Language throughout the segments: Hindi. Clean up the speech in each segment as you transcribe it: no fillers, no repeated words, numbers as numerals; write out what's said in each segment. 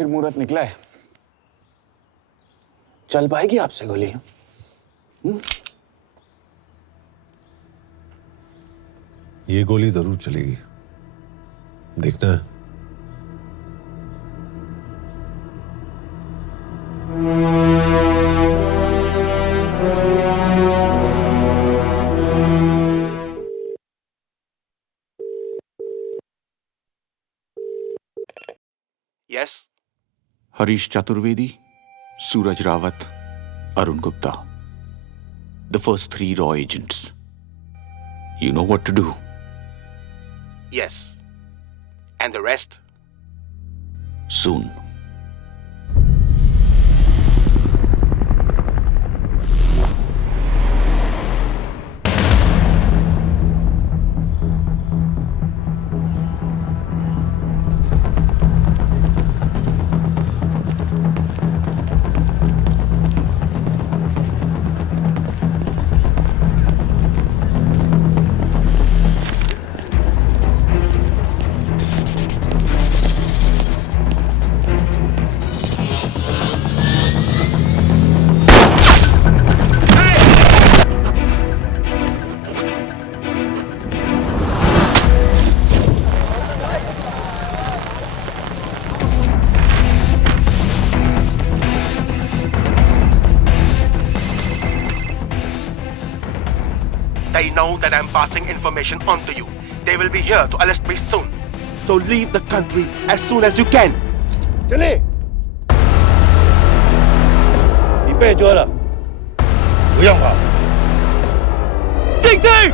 फिर मुहूर्त निकला है। चल पाएगी आपसे गोली? ये गोली जरूर चलेगी, देखना। Yes? Harish Chaturvedi, Suraj Rawat, Arun Gupta. The first 3 raw agents. You know what to do. Yes. And the rest? Soon. They know that I'm passing information on to you. They will be here to arrest me soon. So leave the country as soon as you can. चले 你被捉了，不用跑。静静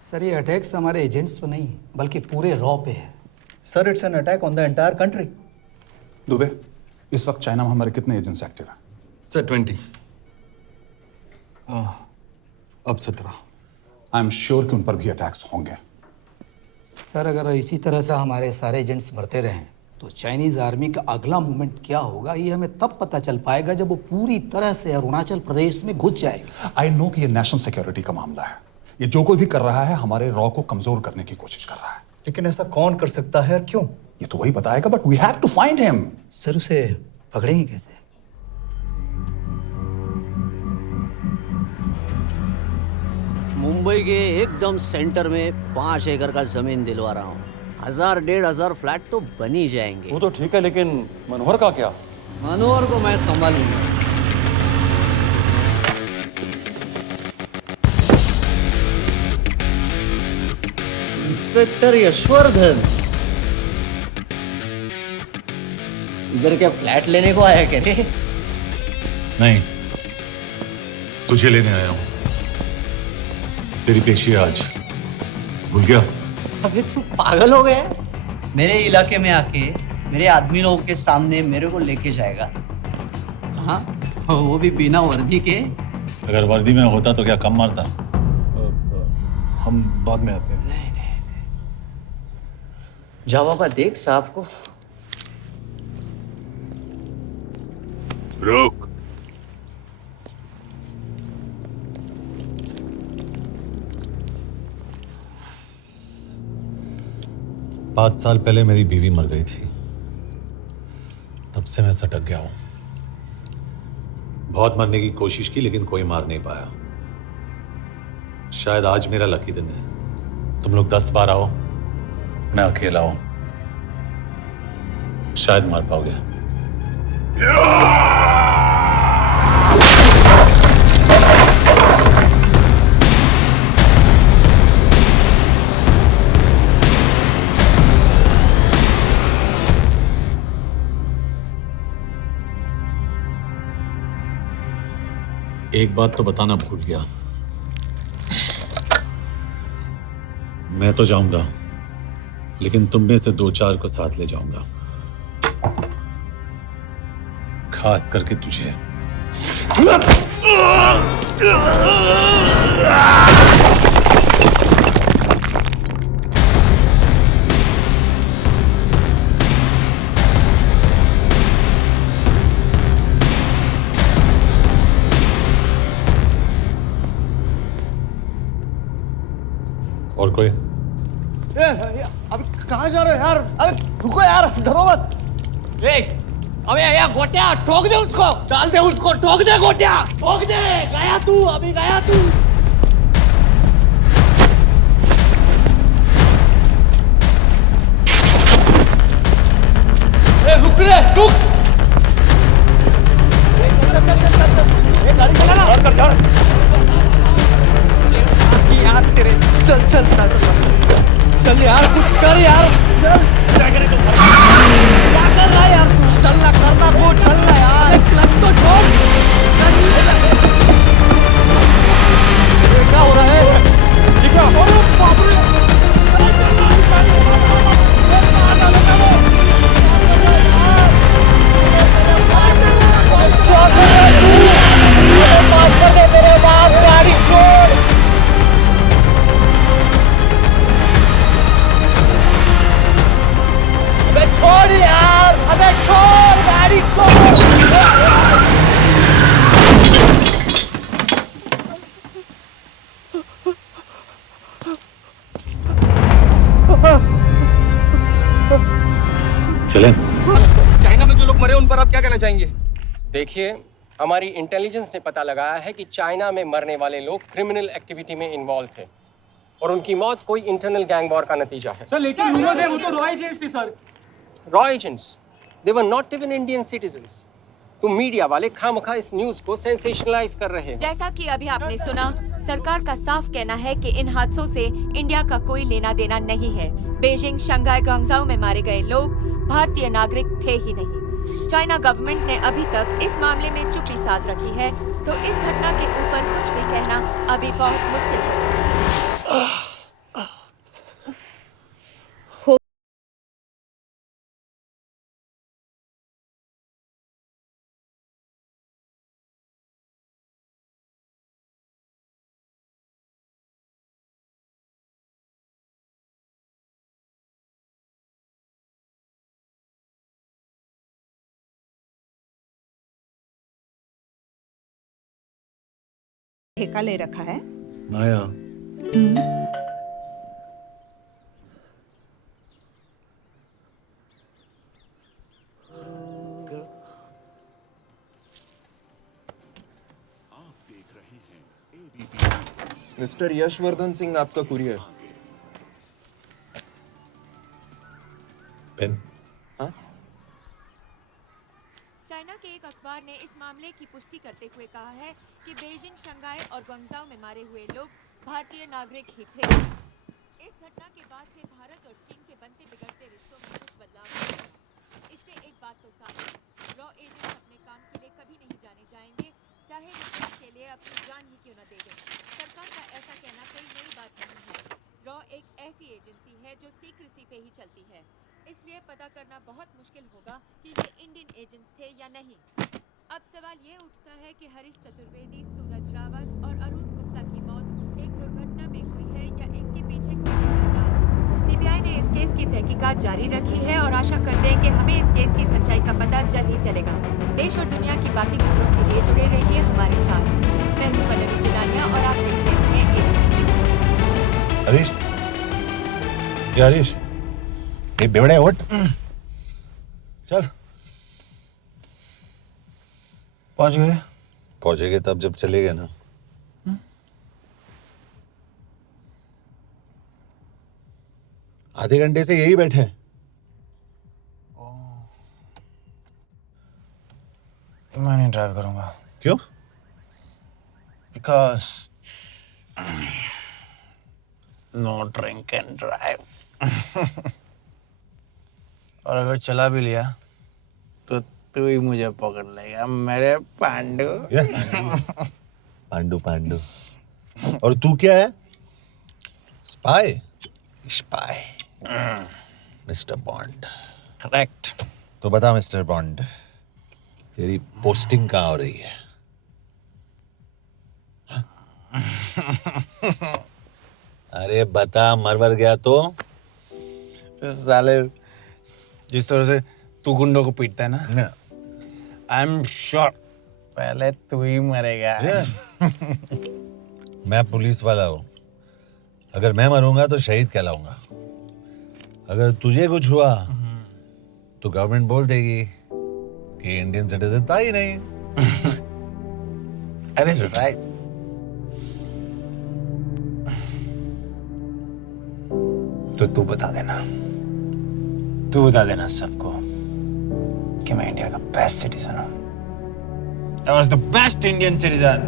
，सर ये अटैक्स हमारे एजेंट्स पे नहीं बल्कि पूरे रॉ पे है। Sir it's an attack on the entire country. Dubey, इस वक्त चाइना में हमारे कितने एजेंट्स एक्टिव हैं? सर 20। अब 17। आई एम श्योर कि उन पर भी अटैक्स होंगे। सर अगर इसी तरह से हमारे सारे एजेंट्स मरते रहें तो चाइनीज आर्मी का अगला मूवमेंट क्या होगा ये हमें तब पता चल पाएगा जब वो पूरी तरह से अरुणाचल प्रदेश में घुस जाएगी। आई नो कि ये नेशनल सिक्योरिटी का मामला है। ये जो कोई भी कर रहा है हमारे रॉ को कमजोर करने की कोशिश कर रहा है। लेकिन ऐसा कौन कर सकता है और क्यों? ये तो वही बताएगा, but we have to find him. Sir उसे पकड़ेंगे कैसे? मुंबई के एकदम सेंटर में 5 एकड़ का जमीन दिलवा रहा हूँ। 1000-1500 फ्लैट तो बन ही जाएंगे। वो तो ठीक है, लेकिन मनोहर का क्या? मनोहर को मैं संभालूंगा। इंस्पेक्टर यशवर्धन, इधर क्या फ्लैट लेने को आया क्या रे? नहीं, तुझे लेने आया हूं। तेरी पेशी है आज, भूल गया? अबे तू पागल हो गया? मेरे इलाके में आके मेरे आदमी लोगों के सामने मेरे को लेके जाएगा? हाँ, वो भी बिना वर्दी के। अगर वर्दी में होता तो क्या कम मारता? हम बाद में आते हैं। जाओ बाबा, देख साहब को। रुक। पाँच साल पहले मेरी बीवी मर गई थी, तब से मैं सटक गया हूं। बहुत मरने की कोशिश की लेकिन कोई मार नहीं पाया। शायद आज मेरा लकी दिन है। तुम लोग 10 बार आओ, मैं अकेला हूं, शायद मार पाओगे। एक बात तो बताना भूल गया। मैं तो जाऊंगा, लेकिन तुम में से 2-4 को साथ ले जाऊंगा, खास करके तुझे। और कोई? अबे कहाँ जा रहे हो यार? अबे रुको यार, डरो मत। अबे यार गोटिया ठोक दे उसको, डाल दे उसको, ठोक दे गोटिया, ठोक दे। गया तू, अभी गया तू। रुक रे, रुक। गाड़ी चला ना। यार तेरे चल चल चल यार, कुछ कर यार, चल। क्या कर रहा है यार तू? चलना, करना को, चलना यार। क्लच तो छोड़। क्या हो रहा है? अरे बाप रे। क्या कर रहा है तू? अरे माफ कर दे मेरे बाप, गाड़ी छोड़। अबे छोड़ यार, अबे छोड़, गाड़ी छोड़। चलें? चाइना में जो लोग मरे उन पर आप क्या कहना चाहेंगे? देखिए, हमारी इंटेलिजेंस ने पता लगाया है कि चाइना में मरने वाले लोग क्रिमिनल एक्टिविटी में इन्वॉल्व थे और उनकी मौत कोई इंटरनल गैंग वॉर का नतीजा है। सर लेकिन ह्यूमर्स है, वो तो रॉ एजेंट्स थी sir. Raw agents, they were not even Indian citizens. तुम मीडिया वाले खामखा इस न्यूज को सेंसेशनलाइज कर रहे हैं। जैसा कि अभी आपने सुना, सरकार का साफ कहना है कि इन हादसों से इंडिया का कोई लेना देना नहीं है। बीजिंग, शंघाई, ग्वांगझाओ में मारे गए लोग भारतीय नागरिक थे ही नहीं। चाइना गवर्नमेंट ने अभी तक इस मामले में चुप्पी साध रखी है, तो इस घटना के ऊपर कुछ भी कहना अभी बहुत मुश्किल है। ठेका ले रखा है माया, मिस्टर यशवर्धन सिंह, आपका कुरियर। पेन। हाँ? चाइना के एक अखबार ने इस मामले की पुष्टि करते हुए कहा है कि बीजिंग, शंघाई और ग्वांगझाओ में मारे हुए लोग भारतीय नागरिक ही थे। इस घटना के बाद से भारत और चीन के बनते बिगड़ते रिश्तों में कुछ बदलाव हुआ है। इससे एक बात तो साफ है, रॉ एजेंट्स अपने काम के लिए कभी नहीं जाने जाएंगे, चाहे वो देश के लिए अपनी जान ही क्यों न दे दें। सरकार का ऐसा कहना कोई नई बात नहीं है। रॉ एक ऐसी एजेंसी है जो सीक्रेसी पे ही चलती है, इसलिए पता करना बहुत मुश्किल होगा कि ये इंडियन एजेंट्स थे या नहीं। अब सवाल ये उठता है कि हरीश चतुर्वेदी, सूरज रावत और अरुण गुप्ता की मौत एक दुर्घटना में हुई है या इसके पीछे कोई गहरा राज। सीबीआई ने इस केस की तहकीकात जारी रखी है और आशा करते हैं कि हमें इस केस की सच्चाई का पता जल्द ही चलेगा। देश और दुनिया की बाकी खबरों के लिए जुड़े रहिए हमारे साथ। मैं हूं पल्लवी जिलानिया और आप देखते हैं ABC न्यूज़। हरीश, क्या हरीश? ये बेवड़े उठ, चल। पहुंच गए? पहुंचेंगे तब जब चले गए ना। आधे घंटे से यही बैठे हैं। मैं नहीं ड्राइव करूंगा। क्यों? Because no drink and drive. और अगर चला भी लिया तो तू ही मुझे पकड़ लेगा मेरे पांडु। पांडु पांडु। और तू क्या है? Spy. Spy. Mister bond. Correct. तो बता मिस्टर बॉन्ड, तेरी पोस्टिंग कहाँ हो रही है? अरे बता, मरवर गया तो? साले जिस तरह से तू गुंडों को पीटता है ना, आई एम श्योर पहले तू ही मरेगा। मैं पुलिस वाला हूँ, अगर मैं मरूंगा तो शहीद कहलाऊंगा। अगर तुझे कुछ हुआ तो गवर्नमेंट बोल देगी कि इंडियन सिटीजन था ही नहीं। अरे राइट। तो तू बता देना सबको कि मैं इंडिया का बेस्ट सिटीजन हूं। I was the best Indian citizen.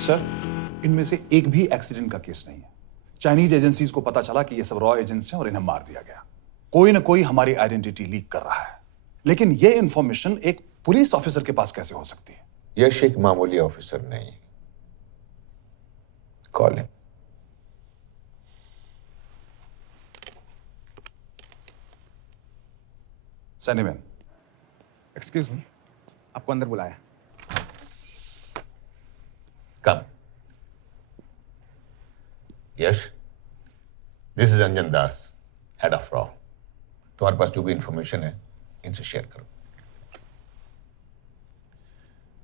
Sir, इनमें से एक भी एक्सीडेंट का केस नहीं है। चाइनीज एजेंसीज को पता चला कि ये सब रॉ एजेंट्स हैं और इन्हें मार दिया गया। कोई ना कोई हमारी आइडेंटिटी लीक कर रहा है, लेकिन ये इंफॉर्मेशन एक पुलिस ऑफिसर के पास कैसे हो सकती है? यश एक मामूली ऑफिसर नहीं। Call him. सैनिमैन, एक्सक्यूज मी, आपको अंदर बुलाया। Come. Yash, this is Anjan Das, head of रॉ। तुम्हारे पास जो भी इंफॉर्मेशन है इनसे शेयर करो।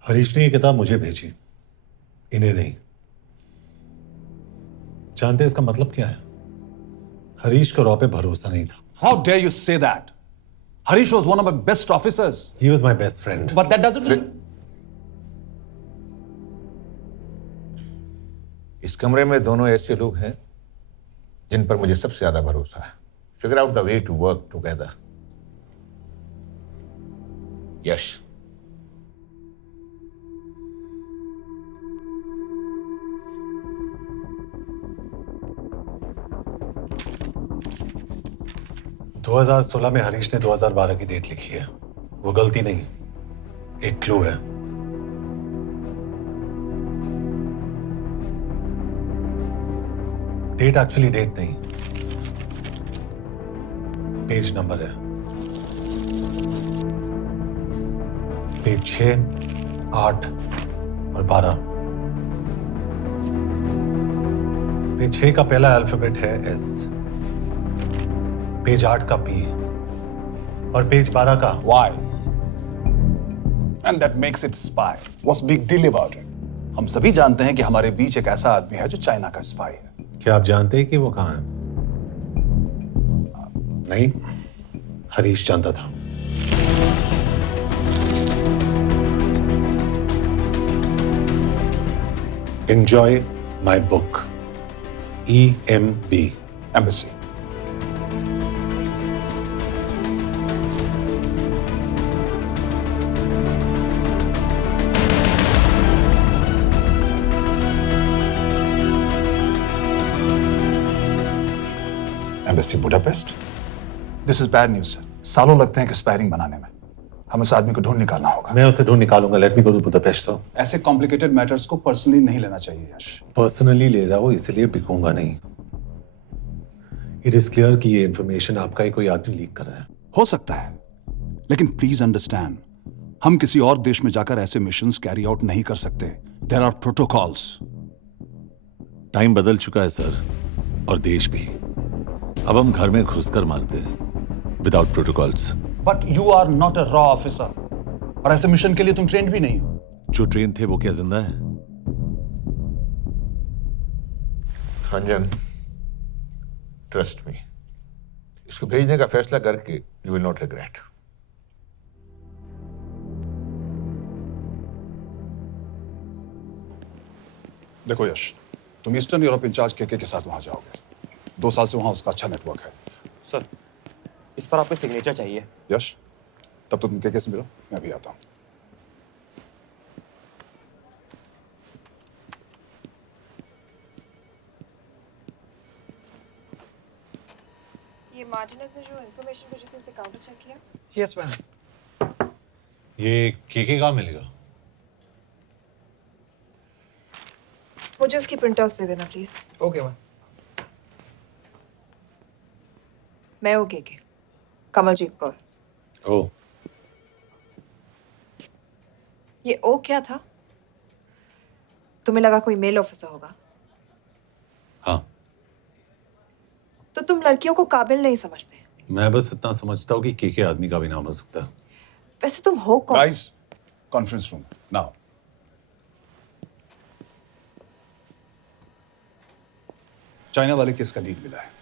हरीश ने ये किताब मुझे भेजी, इन्हें नहीं। जानते हैं इसका मतलब क्या है? हरीश को रॉ पे भरोसा नहीं था। How dare you say that? Harish was one of my best officers. He was my best friend. But that doesn't... इस कमरे में दोनों ऐसे लोग हैं जिन पर मुझे सबसे ज्यादा भरोसा है। Figure out the way to work together. यश, दो 2016 में हरीश ने 2012 की डेट लिखी है। वो गलती नहीं, एक क्लू है। डेट एक्चुअली डेट नहीं, पेज नंबर है। पेज 6, 8 और 12। पेज 6 का पहला अल्फाबेट है S, पेज 8 का P और पेज 12 का Y. And that makes it spy. What's big deal about it? हम सभी जानते हैं कि हमारे बीच एक ऐसा आदमी है जो चाइना का स्पाई है। क्या आप जानते हैं कि वो कहाँ है? नहीं, हरीश जानता था। Enjoy my book. EMB. Embassy. Embassy Budapest? This is bad news, sir. सालों लगते हैं एक्सपायरिंग बनाने में। हमें उस आदमी को ढूंढ निकालना होगा। मैं उसे ढूंढ निकालूंगा। Let me go to Budapest sir. ऐसे कॉम्प्लिकेटेड मैटर्स को पर्सनली नहीं लेना चाहिए यश। पर्सनली ले जाओ, इसलिए बिकूंगा नहीं। इट इज क्लियर कि ये इंफॉर्मेशन आपका ही कोई आदमी लीक कर रहा है। हो सकता है, लेकिन प्लीज अंडरस्टैंड, हम किसी और देश में जाकर ऐसे मिशंस कैरी आउट नहीं कर सकते। There are protocols. टाइम बदल चुका है सर, और देश भी। अब हम घर में घुसकर मारते हैं without protocols. But you are not a रॉ ऑफिसर, और ऐसे मिशन के लिए तुम ट्रेंड भी नहीं हो। जो ट्रेन थे वो क्या जिंदा है? अंजन, ट्रस्ट मी, इसको भेजने का फैसला करके यू विल नॉट रिग्रेट। देखो यश, तुम ईस्टर्न यूरोप इंचार्ज के साथ वहां जाओगे। 2 साल से वहां उसका अच्छा नेटवर्क है। सर, इस पर आपके सिग्नेचर चाहिए। यश, तब तो तुम के से मिलो, मैं भी आता हूं। ये मार्टिनेज ने जो इन्फॉर्मेशन भेजी थी उसे काउंटर चेक किया? Yes ma'am. ये के कहाँ मिलेगा? मुझे उसकी प्रिंटआउट्स दे देना प्लीज। Okay ma'am. मैं हूँ के कमलजीत कौर। ओ, ये ओ क्या था? तुम्हें लगा कोई मेल ऑफिसर होगा? हाँ। तो तुम लड़कियों को काबिल नहीं समझते? मैं बस इतना समझता हूँ कि के आदमी का भी नाम हो सकता है। वैसे तुम हो कौन? Guys, conference room now. China वाले केस का लीड मिला है।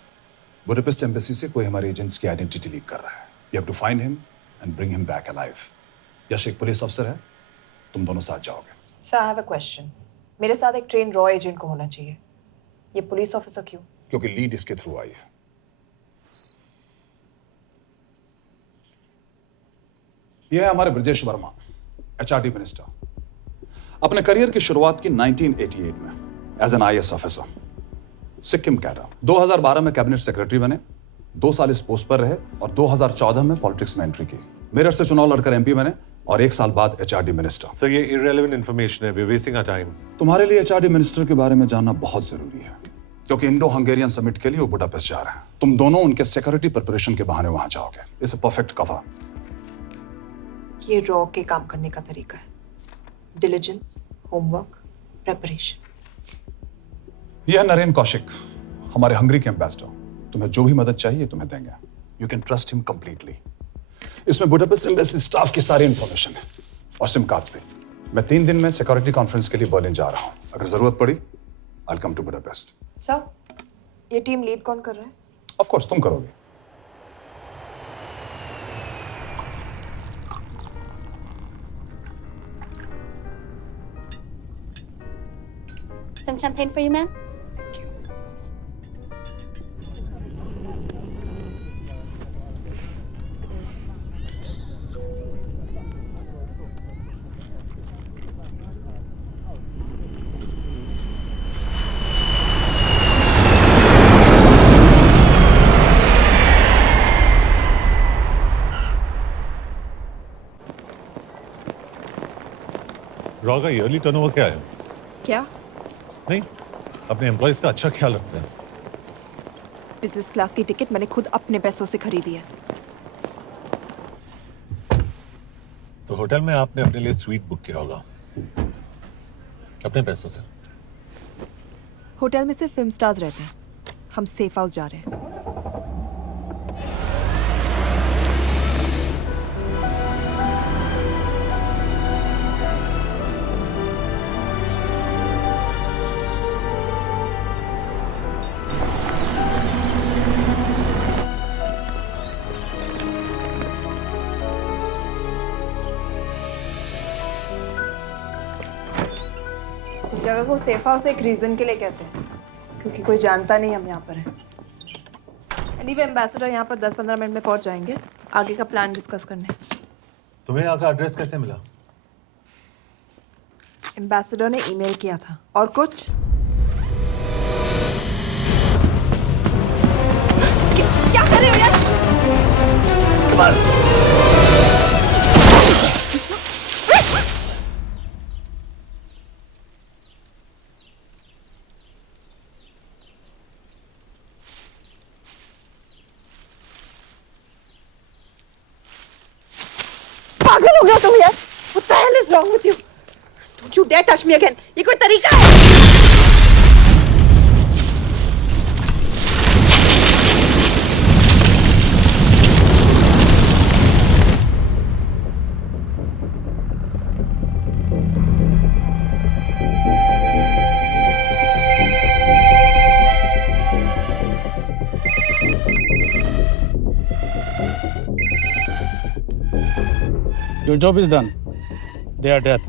बुडापेस्ट एम्बेसी से कोई हमारे एजेंट्स की आइडेंटिटी लीक कर रहा है। You have to find him and bring him back alive. Yash एक पुलिस ऑफिसर है, तुम दोनों साथ जाओगे। Sir, I have a question. मेरे साथ एक ट्रेन रॉ एजेंट को होना चाहिए, ये पुलिस ऑफिसर क्यों? क्योंकि लीड इसके थ्रू आई है। यह है हमारे ब्रजेश वर्मा, एचआरडी मिनिस्टर। अपने करियर की शुरुआत की 1988 में as an IAS officer, Sikkim cadre. 2012 में कैबिनेट सेक्रेटरी बने, 2 साल इस पोस्ट पर रहे और 2014 में पॉलिटिक्स में एंट्री की। मेरठ से चुनाव लड़कर एमपी बने और 1 साल बाद एचआरडी मिनिस्टर। सर, ये इररिलेवेंट इंफॉर्मेशन है, we are wasting our time. तुम्हारे लिए एचआरडी मिनिस्टर के बारे में जानना बहुत जरूरी है, क्योंकि इंडो हंगेरियन समिट के लिए वो बुडापेस्ट जा रहे हैं। तुम दोनों उनके सिक्योरिटी प्रिपरेशन के बहाने वहां जाओगे। It's a perfect cover. ये रॉ के काम करने का तरीका है, डिलिजेंस, होमवर्क, प्रेपरेशन। यह है नरेन कौशिक, हमारे हंगरी के एम्बेसडर। तुम्हें जो भी मदद चाहिए तुम्हें देंगे। You can trust him completely. इसमें बुडापेस्ट एम्बेसी स्टाफ की सारी इंफॉर्मेशन है और सिम कार्ड्स भी। मैं 3 दिन में सिक्योरिटी कॉन्फ्रेंस के लिए बर्लिन जा रहा हूं। अगर जरूरत पड़ी I will come to Budapest. Sir, ये टीम लीड कौन कर रहा है? ऑफ कोर्स तुम करोगे। Some champagne for you, ma'am? Raw का ईयरली टर्नओवर क्या है? क्या? नहीं, अपने एम्प्लॉइज का अच्छा ख्याल रखते हैं। बिजनेस क्लास की टिकट मैंने खुद अपने पैसों से खरीदी है। तो होटल में आपने अपने लिए स्वीट बुक किया होगा अपने पैसों से। होटल में सिर्फ फिल्म स्टार्स रहते हैं, हम सेफ हाउस जा रहे हैं। इस जगह को सेफ हाउस एक रीजन के लिए कहते हैं, क्योंकि कोई जानता नहीं हम यहाँ पर हैं। एनीवे, एम्बेसडर यहाँ पर 10-15 मिनट में पहुँच जाएंगे आगे का प्लान डिस्कस करने। तुम्हें यहाँ का एड्रेस कैसे मिला? एम्बेसडर ने ईमेल किया था। और कुछ? क्या कर रहे हो यार? पागल हो गया तुम यार? What the hell is wrong with you? Don't you dare touch me again. ये कोई तरीका है? Your job is done. They are dead.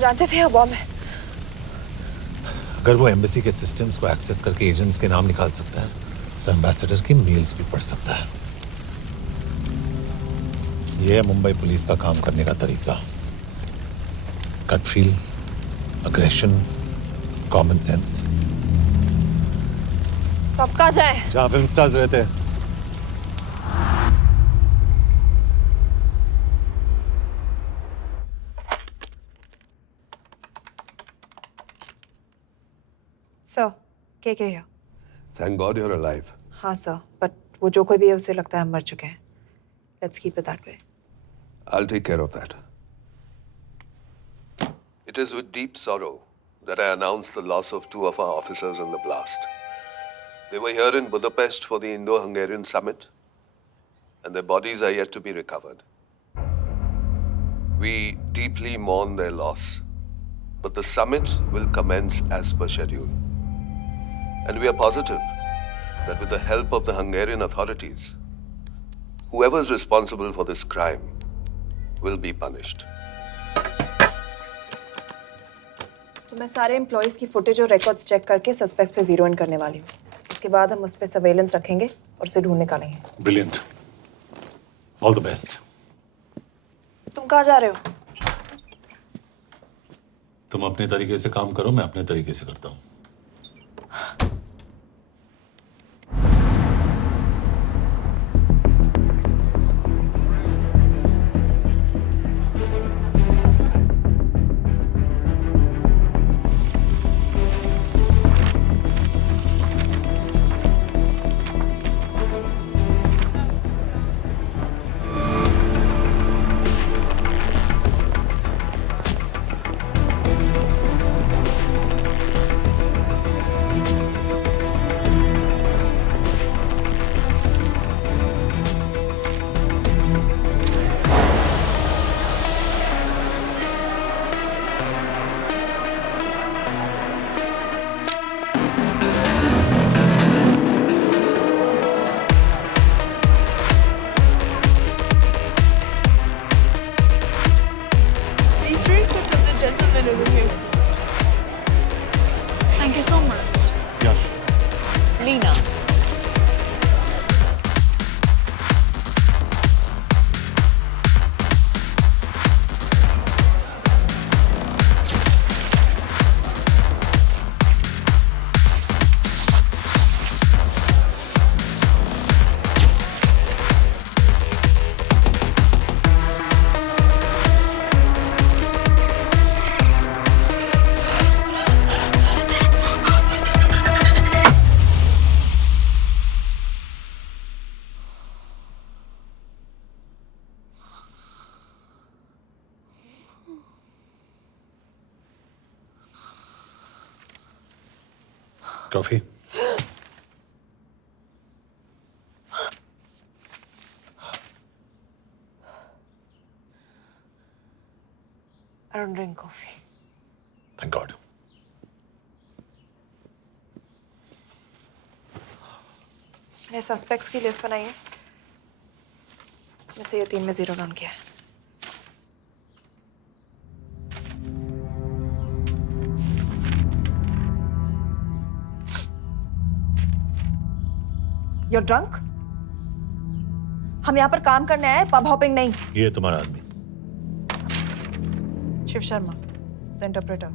जानते थे यहाँ बॉम्ब है। अगर वो एम्बेसी के सिस्टम्स को एक्सेस करके एजेंट्स के नाम निकाल सकता है तो एम्बेसडर की मेल्स भी पढ़ सकता है। यह है मुंबई पुलिस का काम करने का तरीका। Gut feel, aggression, common sense. तो अब कहाँ जाए? जहाँ फिल्म स्टार्स रहते हैं। सर, के here? Thank God you're alive. हाँ सर, बट वो जो कोई भी है उसे लगता है हम मर चुके हैं। Let's keep it that way. I'll take care of that. It is with deep sorrow that I announce the loss of 2 of our officers in the blast. They were here in Budapest for the Indo-Hungarian summit, and their bodies are yet to be recovered. We deeply mourn their loss, but the summit will commence as per schedule. And we are positive that with the help of the Hungarian authorities, whoever is responsible for this crime will be punished. तो मैं सारे एम्प्लॉइज की फुटेज और रिकॉर्ड्स चेक करके सस्पेक्ट्स पे जीरो इन करने वाली हूँ। उसके बाद हम उस पे सर्वेलेंस रखेंगे और उसे ढूंढ निकालेंगे। ब्रिलियंट। All the best. तुम कहाँ जा रहे हो? तुम अपने तरीके से काम करो, मैं अपने तरीके से करता हूँ। Thank you so much. Yash. Lena. Coffee? I don't drink coffee. Thank God. मैंने सस्पेक्ट्स की लिस्ट बनाई है। वैसे ये 3 में जीरो डाउन किया है। You're drunk? हम यहाँ पर काम करने आए, पब हॉपिंग नहीं। ये तुम्हारा आदमी। Shiv Sharma, the interpreter.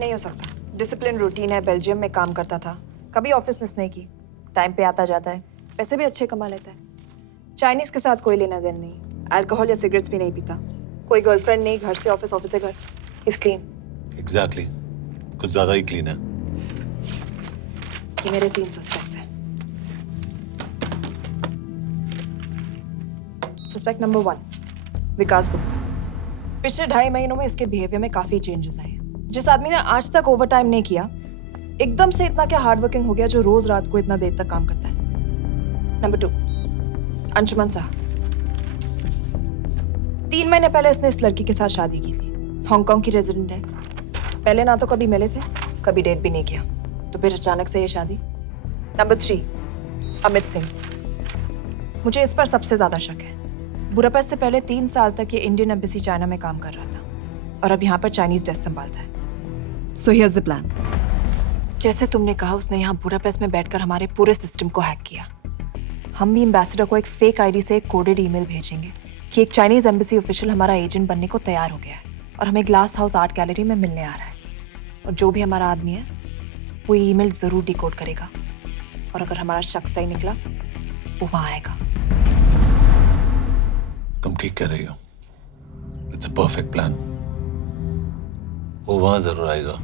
नहीं हो सकता। डिसिप्लिन रूटीन है, बेल्जियम में काम करता था, कभी ऑफिस मिस नहीं की, टाइम पे आता जाता है, पैसे भी अच्छे कमा लेता है। चाइनीज के साथ कोई लेना देना नहीं, अल्कोहल या सिगरेट्स भी नहीं पीता, कोई गर्लफ्रेंड नहीं, घर से ऑफिस, ऑफिस से घर। Is clean. एग्जैक्टली, कुछ ज्यादा ही क्लीन है। ये मेरे 3 सस्पेक्ट्स हैं। सस्पेक्ट नंबर 1, विकास गुप्ता। पिछले 2.5 महीनों में इसके बिहेवियर में काफी चेंजेस आए हैं। जिस आदमी ने आज तक ओवर टाइम नहीं किया, एकदम से इतना क्या हार्ड वर्किंग हो गया जो रोज रात को इतना देर तक काम करता है। नंबर 2, अंशुमन साह। 3 महीने पहले इसने इस लड़की के साथ शादी की थी। हांगकांग की रेजिडेंट है। पहले ना तो कभी मिले थे, कभी डेट भी नहीं किया, तो फिर अचानक से ये शादी। नंबर 3, अमित सिंह। मुझे इस पर सबसे ज्यादा शक है। बुडापेस्ट से पहले 3 साल तक ये इंडियन एम्बेसी चाइना में काम कर रहा था और अब यहाँ पर चाइनीज डेस्क संभालता है। So here's the plan. जैसे तुमने कहा, उसने यहाँ बुडापेस्ट में बैठकर हमारे पूरे सिस्टम को हैक किया। हम भी एम्बेसडर को एक फेक आईडी से एक कोडेड ईमेल भेजेंगे कि एक चाइनीज एम्बेसी ऑफिशियल हमारा एजेंट बनने को तैयार हो गया है और हमें ग्लास हाउस आर्ट गैलरी में मिलने आ रहा है। और जो भी हमारा आदमी है वो ईमेल जरूर डिकोड करेगा और अगर हमारा शक सही निकला वो वहां आएगा। तुम ठीक कह रही हो। It's a perfect plan. वो वहां जरूर आएगा।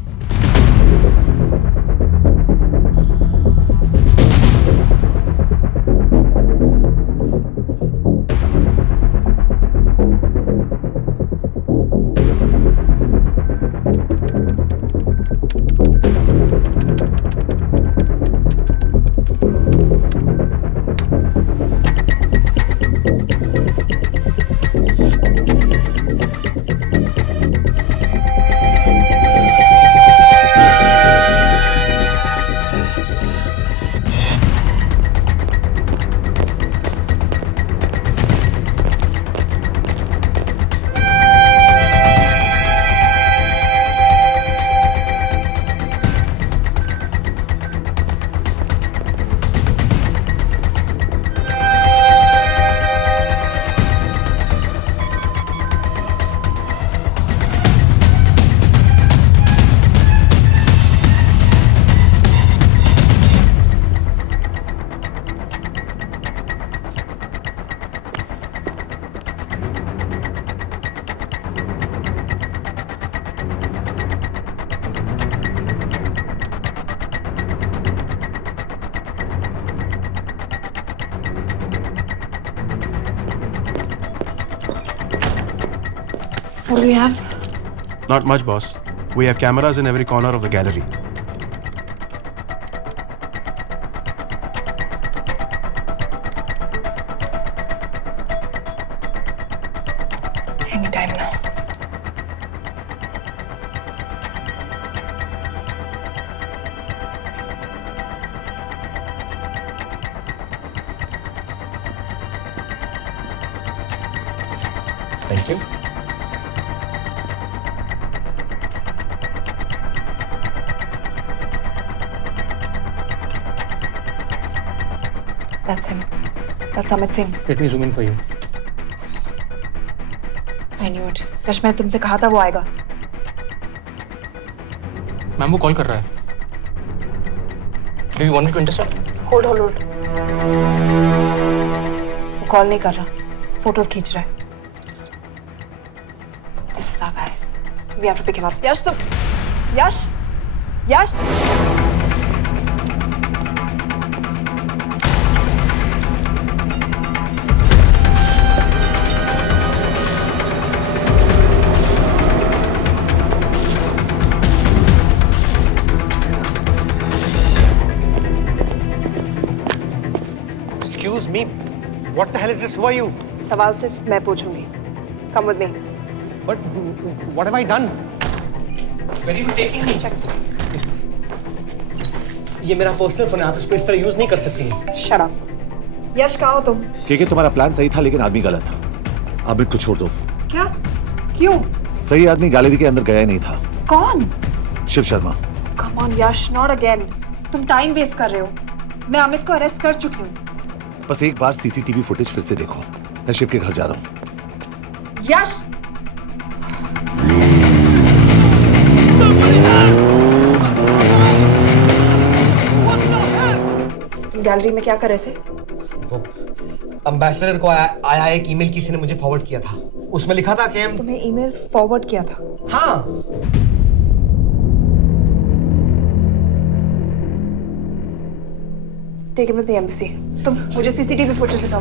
What do we have? Not much, boss. We have cameras in every corner of the gallery. Anytime now. Thank you. That's him. That's Amit Singh. Let me zoom in for you. I knew it. Rush, मैंने तुमसे कहा था वो आएगा। मैम वो कॉल कर रहा है। Do you want me to intercept? Hold. वो कॉल नहीं कर रहा, फोटोज खींच रहा है। This is our guy. We have to pick him up. यश तुम, यश। Excuse me. What the hell is this? Who are you? सवाल सिर्फ मैं पूछूंगी। Come with me. But what have I done? Where are you taking me? Check this. ये मेरा पर्सनल फोन है, आप इसको इस तरह यूज नहीं कर सकती हैं। Shut up. यश, कहाँ हो तुम? ठीक है, तुम्हारा प्लान सही था लेकिन आदमी गलत था। अमित को छोड़ दो। क्या? क्यों? सही आदमी गैलरी के अंदर गया ही नहीं था। कौन? Shiv Sharma. Come on Yash, not again. तुम टाइम वेस्ट कर रहे हो। मैं अमित को अरेस्ट कर चुकी हूँ। बस एक बार सीसीटीवी फुटेज फिर से देखो। मैं शिव के घर जा रहा हूँ। यश! तुम गैलरी में क्या कर रहे थे? एम्बेसडर को आया एक ईमेल किसी ने मुझे फॉरवर्ड किया था। उसमें लिखा था कि तुम्हें ईमेल फॉरवर्ड किया था? हाँ। Take him to the embassy. तुम मुझे सीसीटीवी फुटेज दिखाओ।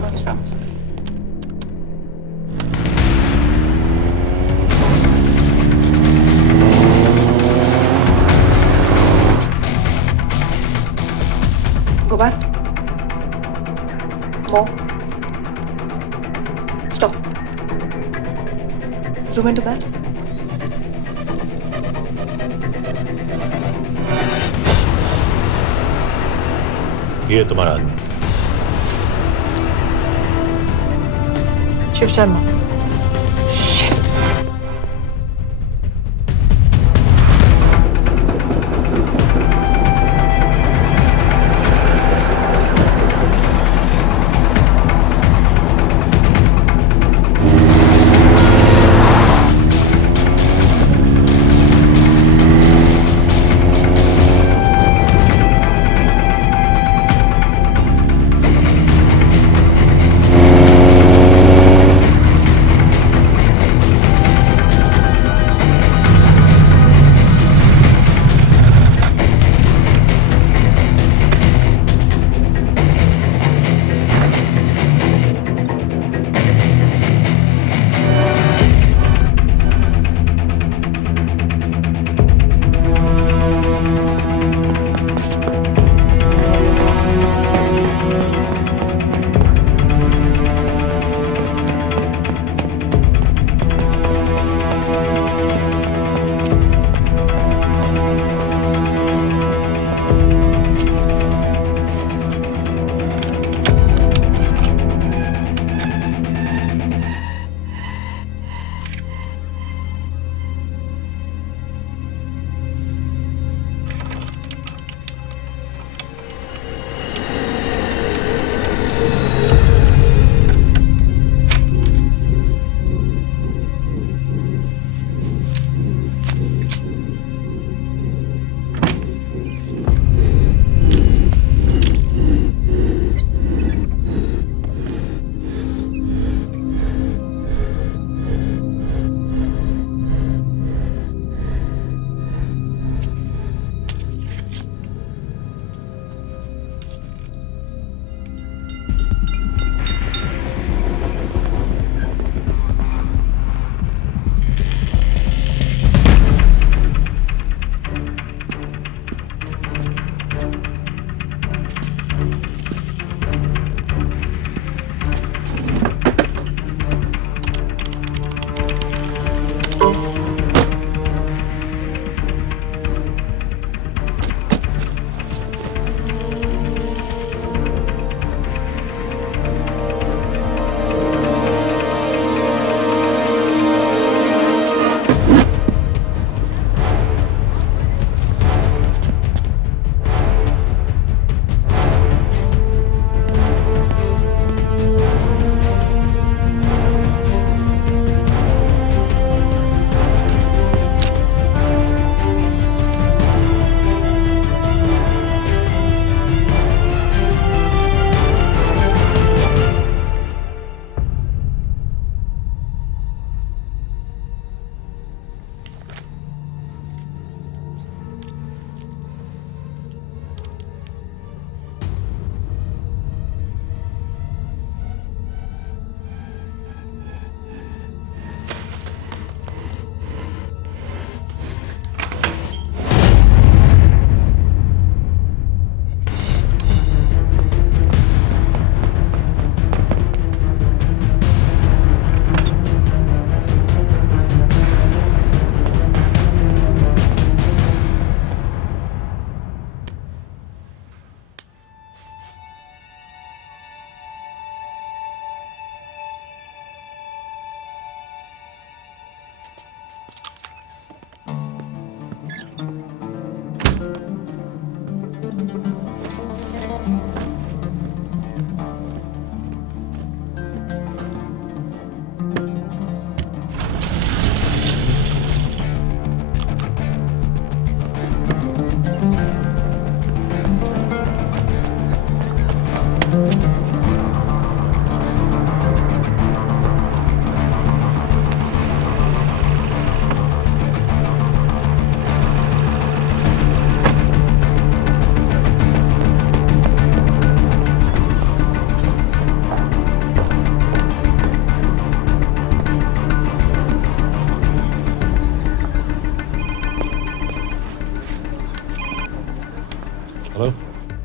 Go back. More. Stop. Zoom into that. ये तुम्हारा आदमी शिव शर्मा.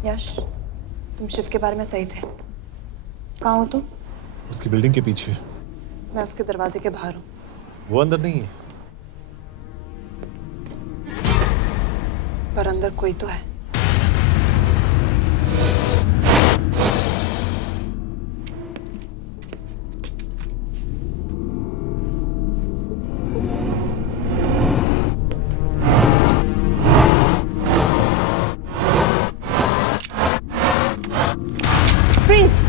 यश, तुम शिव के बारे में सही थे। कहाँ हो तुम? उसकी बिल्डिंग के पीछे। मैं उसके दरवाजे के बाहर हूँ। वो अंदर नहीं है। पर अंदर कोई तो है। Freeze!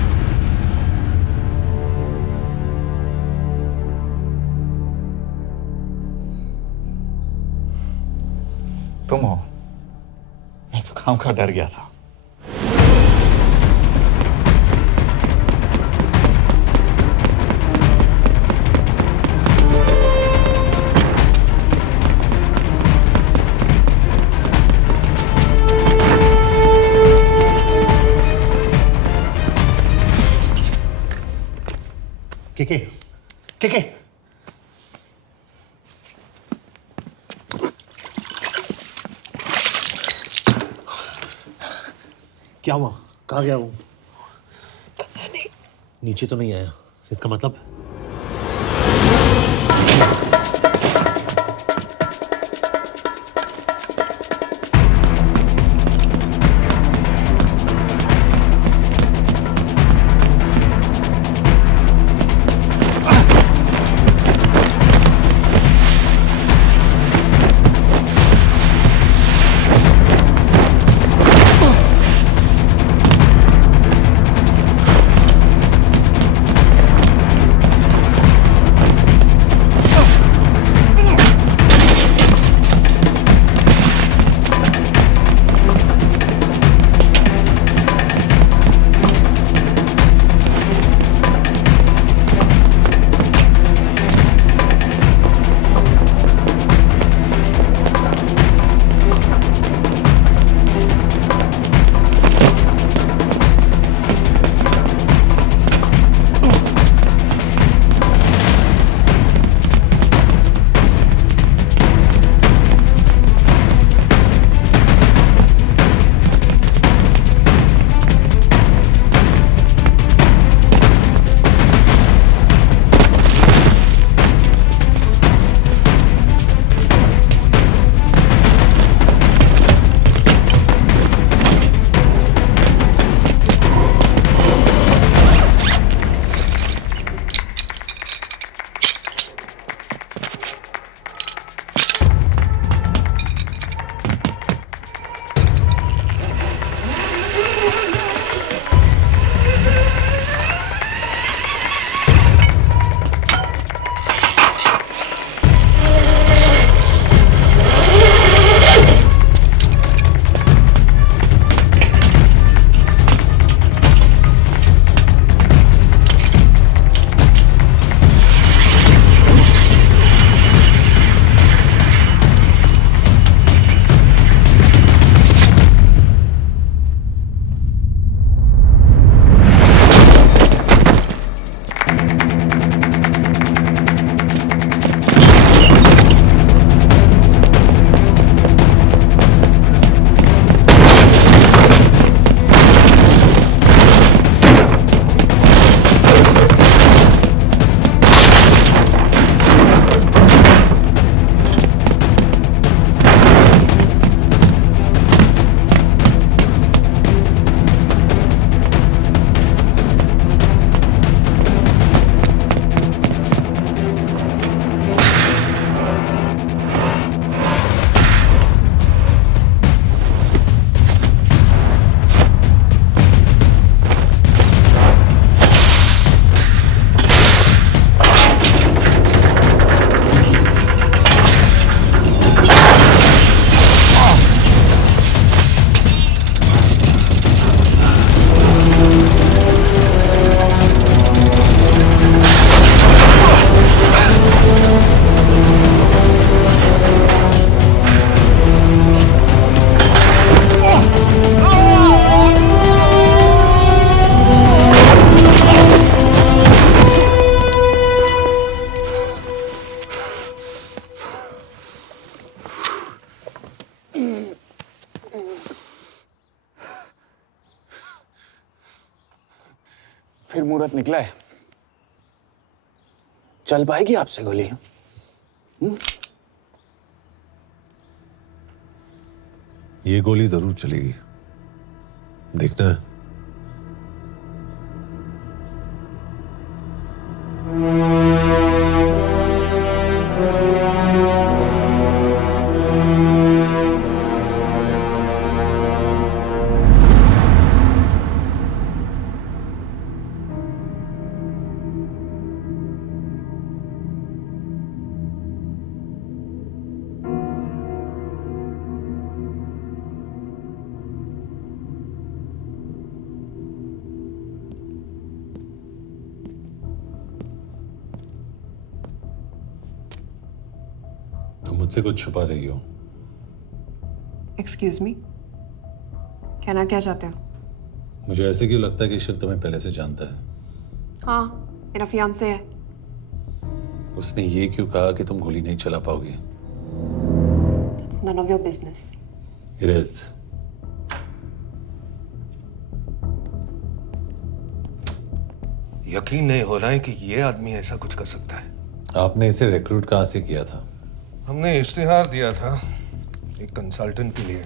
तुम हो? मैं तो काम का डर गया था। के क्या हुआ? कहाँ गया वो? पता नहीं। नीचे तो नहीं आया, इसका मतलब? फिर मुहूर्त निकला है, चल पाएगी आपसे गोली? ये गोली जरूर चलेगी, देखना है। तुम मुझसे कुछ छुपा रही हो। एक्सक्यूज मी, कहना क्या चाहते हो? मुझे ऐसे क्यों लगता है कि शिव तुम्हें पहले से जानता है? हाँ, मेरा फियांसे है। उसने ये क्यों कहा कि तुम गोली नहीं चला पाओगी? It's none of your business. It is. यकीन नहीं हो रहा है कि ये आदमी ऐसा कुछ कर सकता है। आपने इसे रिक्रूट कहाँ से किया था? हमने इश्तिहार दिया था एक कंसल्टेंट के लिए,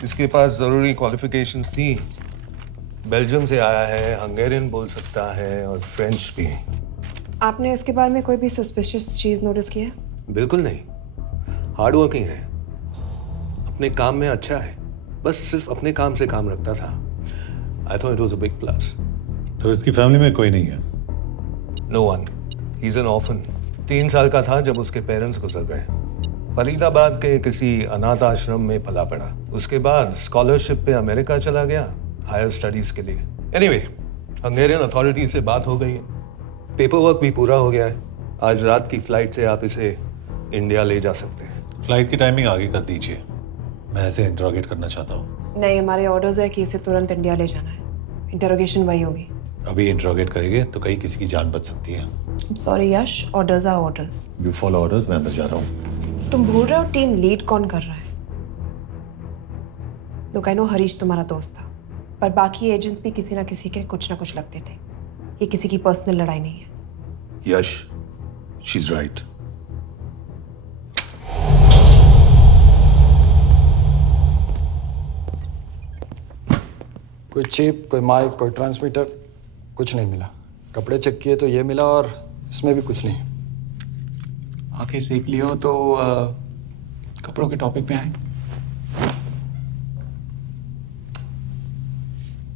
जिसके पास जरूरी क्वालिफिकेशंस थी। बेल्जियम से आया है, हंगेरियन बोल सकता है और फ्रेंच भी। आपने इसके बारे में कोई भी सस्पिशियस चीज नोटिस की है? बिल्कुल नहीं, हार्ड वर्किंग है, अपने काम में अच्छा है, बस सिर्फ अपने काम से काम रखता था। I thought it was a big plus. तो इसकी फैमिली में कोई नहीं है? No one, he is an orphan. 3 साल का था जब उसके पेरेंट्स गुजर गए। फरीदाबाद के किसी अनाथ आश्रम में पला पड़ा। उसके बाद स्कॉलरशिप पे अमेरिका चला गया हायर स्टडीज के लिए। एनीवे, हंगेरियन अथॉरिटी से बात हो गई है, पेपर वर्क भी पूरा हो गया है। आज रात की फ्लाइट से आप इसे इंडिया ले जा सकते हैं। फ्लाइट की टाइमिंग आगे कर दीजिए, मैं इसे इंटरोगेट करना चाहता हूँ। नहीं, हमारे ऑर्डर्स है कि इसे तुरंत इंडिया ले जाना है। इंटरोगेशन वही होगी। अभी इंटरोगेट करेंगे तो कहीं किसी की जान बच सकती है। Sorry Yash, orders are orders. You follow orders, मैं अंदर जा रहा हूँ। तुम भूल रहे हो टीम लीड कौन कर रहा है? लोग आई नो हरीश तुम्हारा दोस्त था, पर बाकी एजेंट्स भी किसी ना किसी के कुछ ना कुछ लगते थे। ये किसी की पर्सनल लड़ाई नहीं है। यश, शी इज राइट। कोई चिप, कोई माइक, कोई ट्रांसमीटर, कुछ नहीं मिला। कपड़े चेक किए तो ये मिला और इसमें भी कुछ नहीं। आंखें सेक लियो तो कपड़ों के टॉपिक पे आए।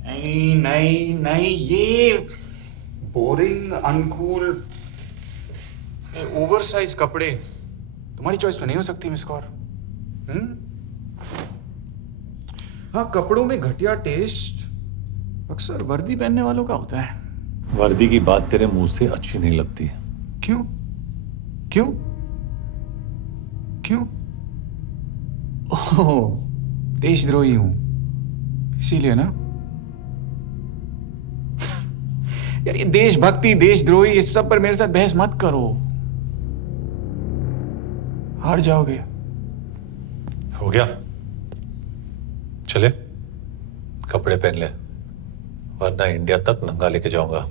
नहीं नहीं नहीं, ये बोरिंग, अनकूल, ओवरसाइज कपड़े तुम्हारी चॉइस में नहीं हो सकती मिस कौर। हाँ, कपड़ों में घटिया टेस्ट अक्सर वर्दी पहनने वालों का होता है। वर्दी की बात तेरे मुंह से अच्छी नहीं लगती। क्यों क्यों क्यों? ओह, देशद्रोही हूं इसीलिए ना। यार ये देशभक्ति, देशद्रोही, इस सब पर मेरे साथ बहस मत करो, हार जाओगे। हो गया, चले कपड़े पहन ले, वरना इंडिया तक नंगा लेके जाऊंगा।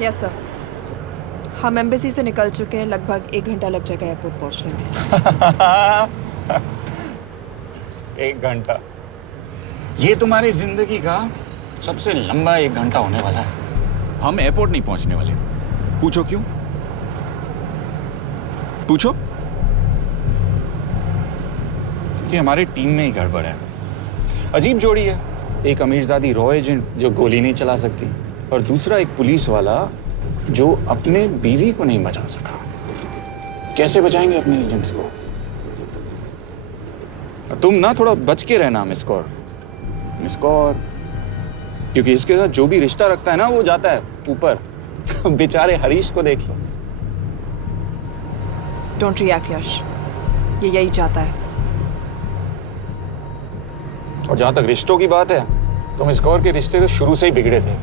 यस सर, हम एम्बेसी से निकल चुके हैं। लगभग 1 घंटा लग जाएगा एयरपोर्ट पहुंचने में। 1 घंटा? ये तुम्हारी जिंदगी का सबसे लंबा 1 घंटा होने वाला है। हम एयरपोर्ट नहीं पहुंचने वाले। पूछो क्यों? पूछो। क्योंकि हमारी टीम में ही गड़बड़ है। अजीब जोड़ी है, एक अमीरजादी रॉ एजेंट जो गोली नहीं चला सकती, और दूसरा एक पुलिस वाला जो अपने बीवी को नहीं बचा सका। कैसे बचाएंगे अपने एजेंट्स को? तुम ना थोड़ा बच के रहना मिस कौर। मिस कौर, क्योंकि इसके साथ जो भी रिश्ता रखता है ना वो जाता है ऊपर। बेचारे हरीश को देख लो। डोंट रिएक्ट यश, ये यही चाहता है। और जहां तक रिश्तों की बात है तो मिस कौर के रिश्ते तो शुरू से ही बिगड़े थे।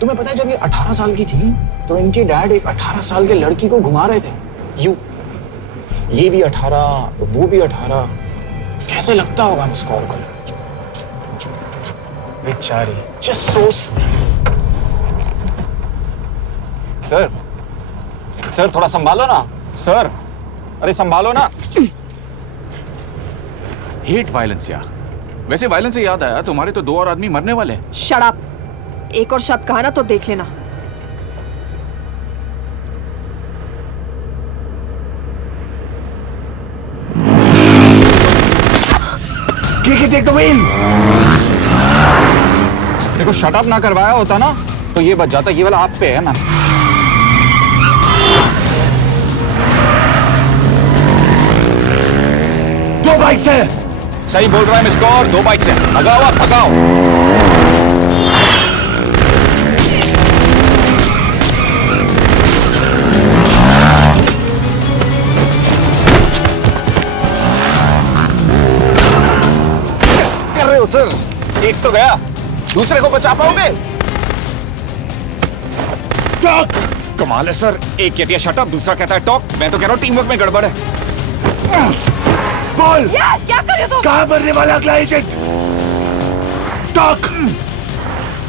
तुम्हें पता है जब ये 18 साल की थी तो इनके डैड एक 18 साल के लड़की को घुमा रहे थे यूं। ये भी 18, वो भी 18। कैसे लगता होगा मिस कौर को? बेचारी, जस्ट सो। सर थोड़ा संभालो ना सर। अरे संभालो ना। हेट वायलेंस यार। वैसे वायलेंस से याद आया, तुम्हारे तो 2 और आदमी मरने वाले हैं। Shut up. एक और शब्द कहा ना तो देख लेना। Take the wheel. देखो शट अप ना करवाया होता ना तो ये बच जाता। ये वाला आप पे है मैम। दो बाइक से। सही बोल रहा है मिस कौर, 2 बाइक से। भगाओ आप, भगाओ। कर रहे हो सर? एक तो गया, दूसरे को बचा पाओगे? टॉक। कमाल है सर, एक कहती है शट अप, दूसरा कहता है टॉक। मैं तो कह रहा हूँ टीम वर्क में गड़बड़ है। बोल। क्या कर रहे हो तुम? कहाँ मरने वाला अगला एजेंट? टॉक।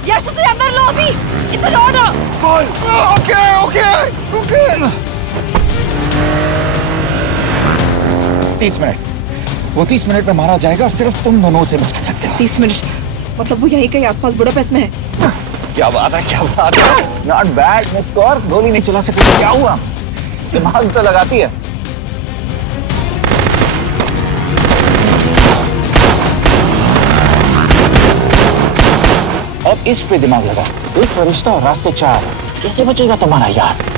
यश से अंदर लो अभी। It's an order. बोल। ओके। 30 मिनट। वो 30 मिनट में मारा जाएगा, सिर्फ तुम दोनों से बच सकते हो। 30 मिनट मतलब वो यहीं कहीं आसपास बुडापेस्ट में है। क्या बात है। Not bad miss Kaur. गोली नहीं चला सकती, क्या हुआ? दिमाग तो लगाती है। अब इस पे दिमाग लगा। एक फरिश्ता और रास्ते 4। कैसे बचेगा तुम्हारा यार?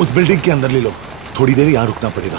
उस बिल्डिंग के अंदर ले लो। थोड़ी देर यहां रुकना पड़ेगा।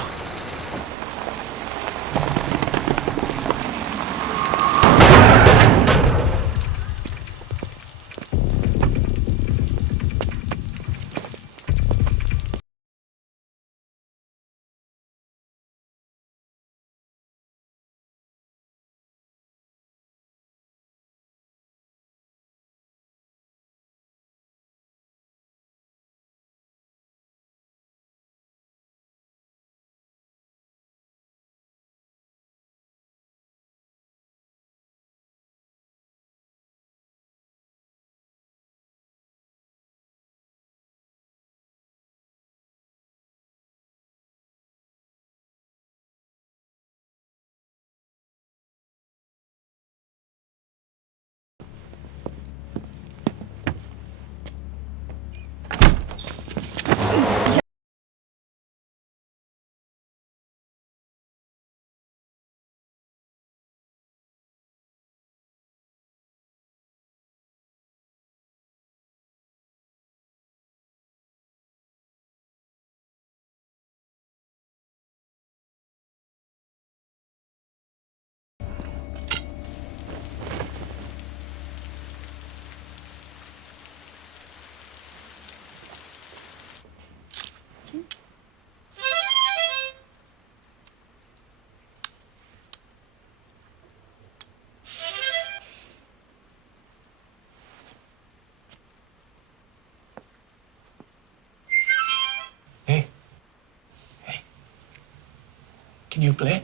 Can you play?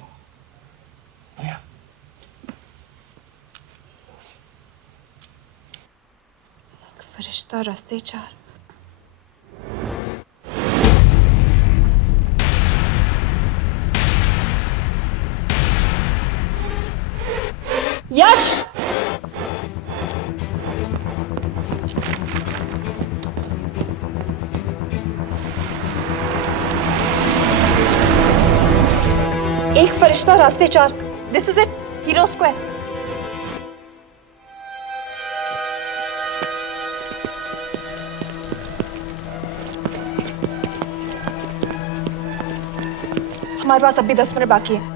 Yeah. फरिश्ता रास्ते चार। यश! एक फरिश्ता रास्ते चार। This is it, hero square. हमारे पास अभी 10 मिनट बाकी है।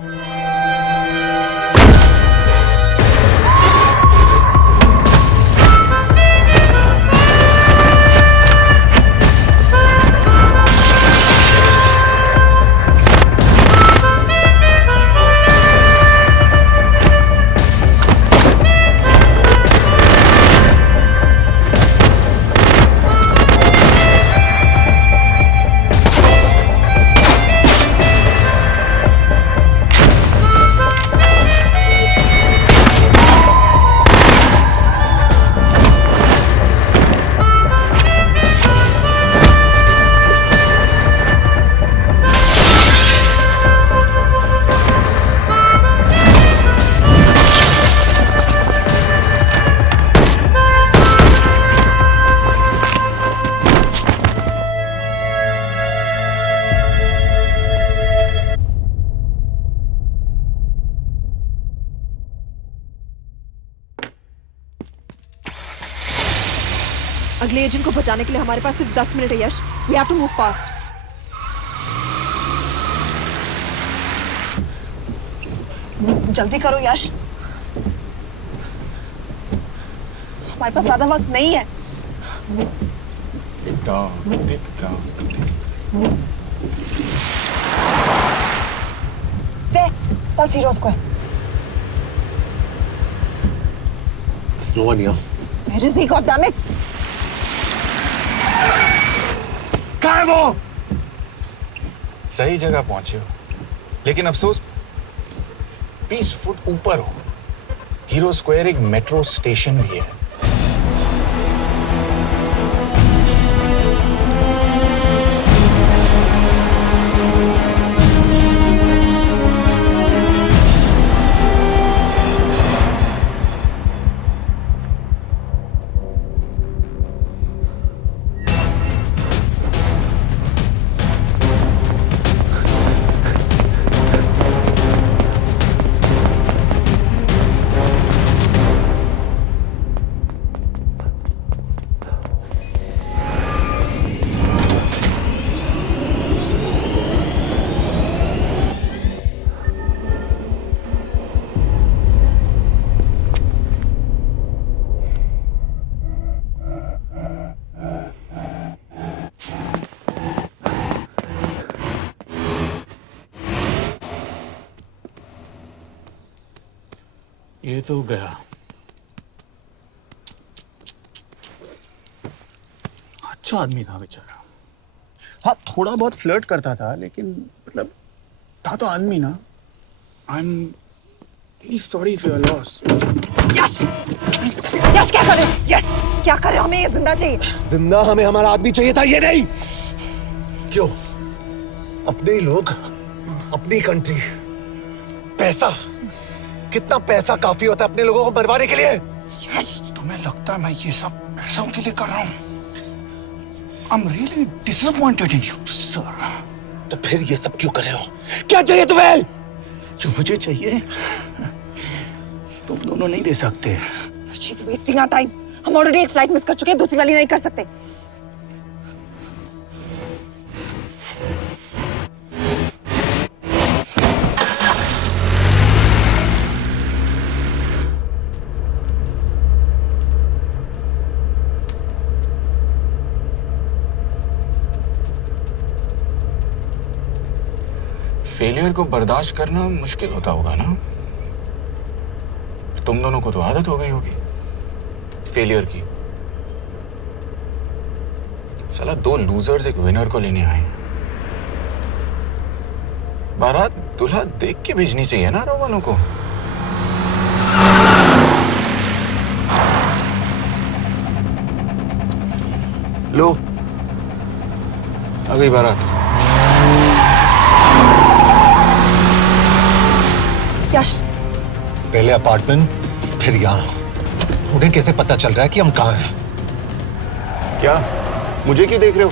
अगले एजेंट को बचाने के लिए हमारे पास सिर्फ 10 मिनट है Yash. We have to move fast. जल्दी करो यश, हमारे पास ज्यादा वक्त नहीं है। दे, पल्स हीरो स्क्वायर। There's no one here. Where is he, goddammit? कहाँ है वो? सही जगह पहुंचे हो, लेकिन अफसोस 20 फुट ऊपर हो। हीरो स्क्वायर एक मेट्रो स्टेशन भी है। ये तो गया। अच्छा आदमी था बेचारा। हाँ, थोड़ा बहुत फ्लर्ट करता था, लेकिन मतलब था तो आदमी ना। I am really sorry for your loss. Yash! Yash क्या कर रहे हो? यश क्या कर रहे हो? हमें ये जिंदा चाहिए। जिंदा हमें हमारा आदमी चाहिए था, ये नहीं। क्यों? अपने ही लोग, अपनी कंट्री, पैसा। कितना पैसा काफी होता है अपने लोगों को मरवाने के लिए? यस, तुम्हें लगता है मैं ये सब पैसों के लिए कर रहा हूँ? I'm really disappointed in you, sir. तो फिर ये सब क्यों कर रहे हो? क्या चाहिए तुम्हें? जो मुझे चाहिए तुम दोनों नहीं दे सकते। She's wasting our time. हम ऑलरेडी एक फ्लाइट मिस कर चुके हैं, दूसरी वाली नहीं कर सकते। फेलियर को बर्दाश्त करना मुश्किल होता होगा ना? तुम दोनों को तो आदत हो गई होगी फेलियर की। साला 2 लूजर्स एक विनर को लेने आए। बारात दूल्हा देख के भेजनी चाहिए ना रो वालों को। लो आ गई बारात। यश, पहले अपार्टमेंट फिर यहाँ। उन्हें कैसे पता चल रहा है कि हम कहाँ हैं? क्या मुझे क्यों देख रहे हो?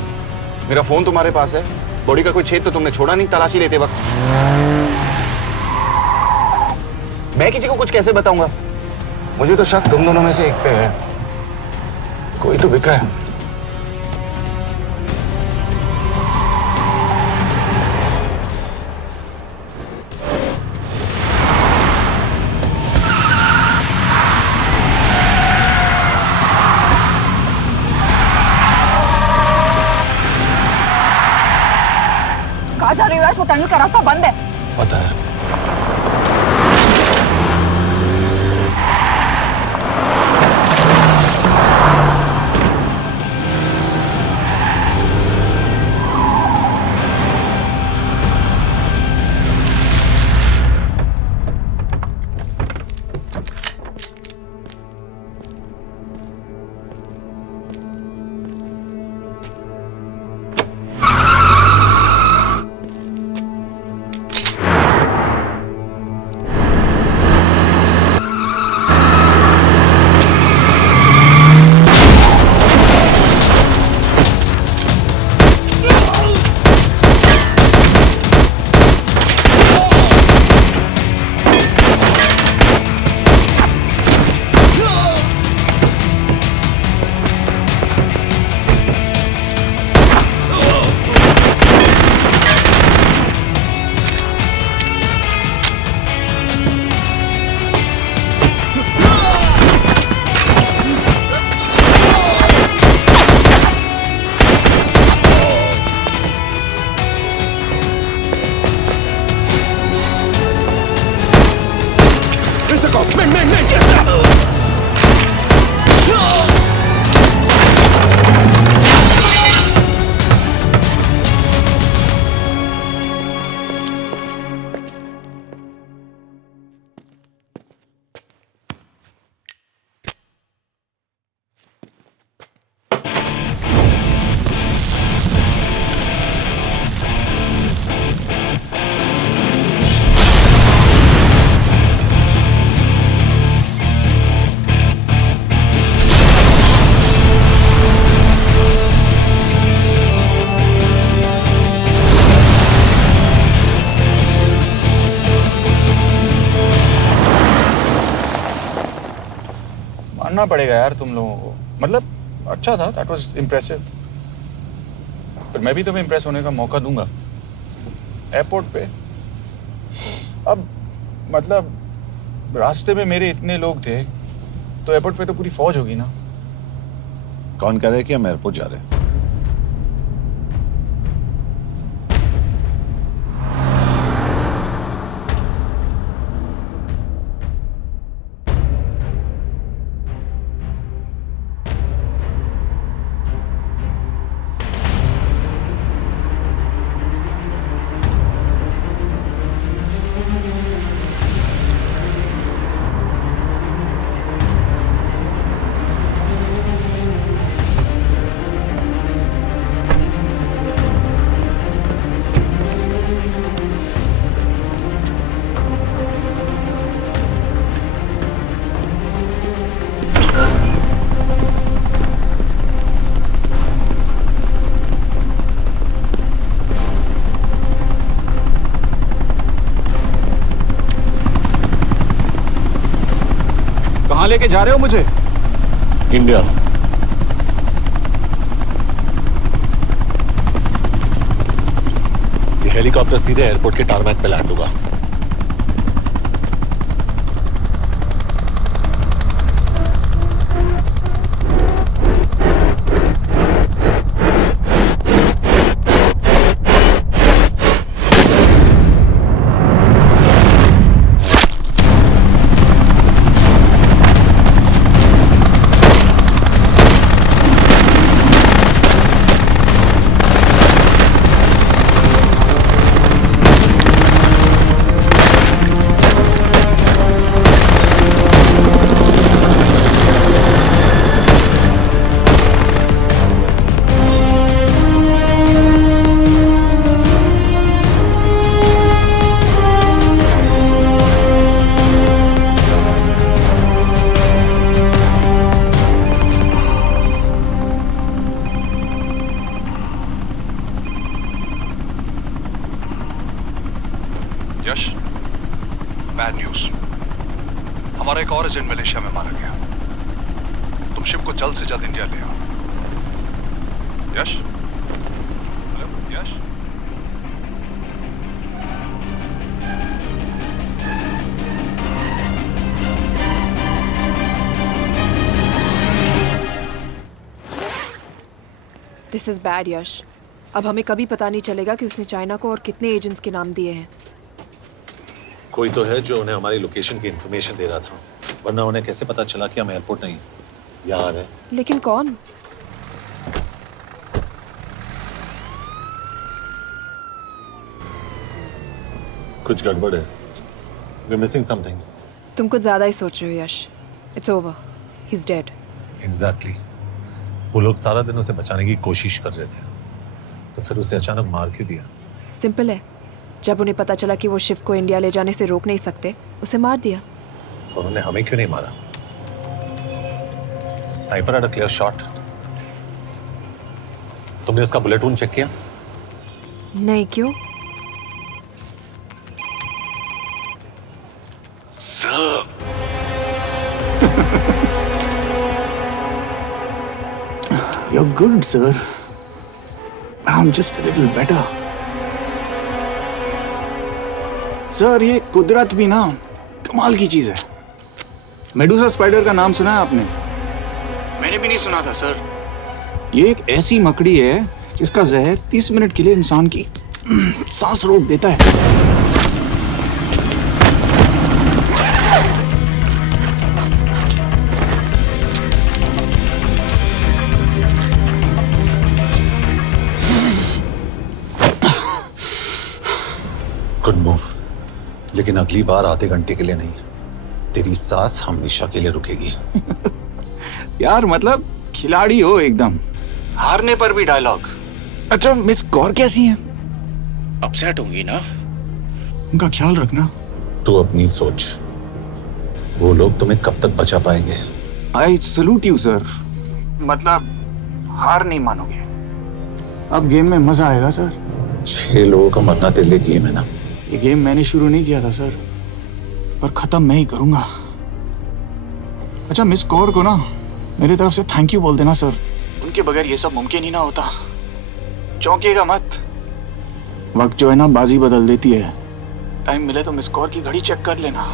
मेरा फोन तुम्हारे पास है। बॉडी का कोई छेद तो तुमने छोड़ा नहीं तलाशी लेते वक्त। मैं किसी को कुछ कैसे बताऊंगा? मुझे तो शक तुम दोनों में से एक पे है। कोई तो बिका है। कहाँ जा रही हो यश? वो टनल का रास्ता बंद है। पता है। मानना पड़ेगा यार तुम लोगों को। मतलब अच्छा था, दैट वाज इम्प्रेसिव। पर मैं भी तुम्हें इम्प्रेस होने का मौका दूंगा एयरपोर्ट पे। अब मतलब रास्ते में मेरे इतने लोग थे तो एयरपोर्ट पे तो पूरी फौज होगी ना। कौन कह रहा है कि हम एयरपोर्ट जा रहे हैं? कहाँ लेके जा रहे हो मुझे? इंडिया। ये हेलीकॉप्टर सीधे एयरपोर्ट के टारमैक पे लैंड होगा। और एजेंट मलेशिया में मारा गया। तुम शिव को जल्द से जल्द इंडिया ले आओ। Yash? Hello Yash? This is bad Yash. अब हमें कभी पता नहीं चलेगा कि उसने चाइना को और कितने एजेंट्स के नाम दिए हैं। कोई तो है जो उन्हें हमारी लोकेशन की इंफॉर्मेशन दे रहा था, वरना उन्हें कैसे पता चला कि हम एयरपोर्ट नहीं यहाँ आ रहे हैं? लेकिन कौन? कुछ गड़बड़ है। We're missing something. तुम कुछ ज्यादा ही सोच रहे हो Yash. It's over, he is dead. Exactly. वो लोग सारा दिन उसे बचाने की कोशिश कर रहे थे, तो फिर उसे अचानक मार क्यों दिया? सिंपल है, जब उन्हें पता चला कि वो शिव को इंडिया ले जाने से रोक नहीं सकते, उसे मार दिया। तो उन्होंने हमें क्यों नहीं मारा? Sniper had a clear shot. तुमने उसका बुलेट वूंड चेक किया? नहीं, क्यों? Sir. You're good, sir. I'm just a little better. Sir, ये कुदरत भी ना कमाल की चीज है। मेडुसा स्पाइडर का नाम सुना है आपने? मैंने भी नहीं सुना था सर। ये एक ऐसी मकड़ी है जिसका जहर 30 मिनट के लिए इंसान की सांस रोक देता है। गुड मूव, लेकिन अगली बार आधे घंटे के लिए नहीं, तेरी सांस हमेशा के लिए रुकेगी। यार मतलब खिलाड़ी हो एकदम, हारने पर भी डायलॉग। अच्छा, मिस कौर कैसी हैं? अपसेट होंगी ना? उनका ख्याल रखना। तू अपनी सोच, वो लोग तुम्हें कब तक बचा पाएंगे? I salute you sir. मतलब हार नहीं मानोगे। अब गेम में मजा आएगा सर। 6 लोगों का मरना तेरे लिए गेम है ना? ये गेम मैंने शुरू नहीं किया था सर, पर खत्म मैं ही करूंगा। अच्छा, मिस कौर को ना मेरी तरफ से थैंक यू बोल देना सर। उनके बगैर ये सब मुमकिन ही ना होता। चौंकिएगा मत, वक्त जो है ना बाजी बदल देती है। टाइम मिले तो मिस कौर की घड़ी चेक कर लेना।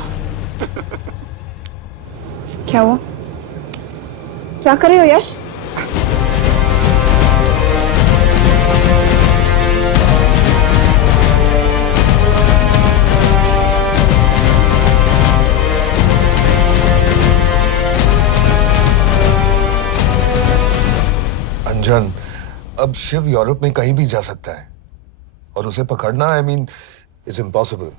क्या हुआ? क्या कर रहे हो यश? अंजन, अब शिव यूरोप में कहीं भी जा सकता है और उसे पकड़ना, आई मीन, इज इम्पॉसिबल।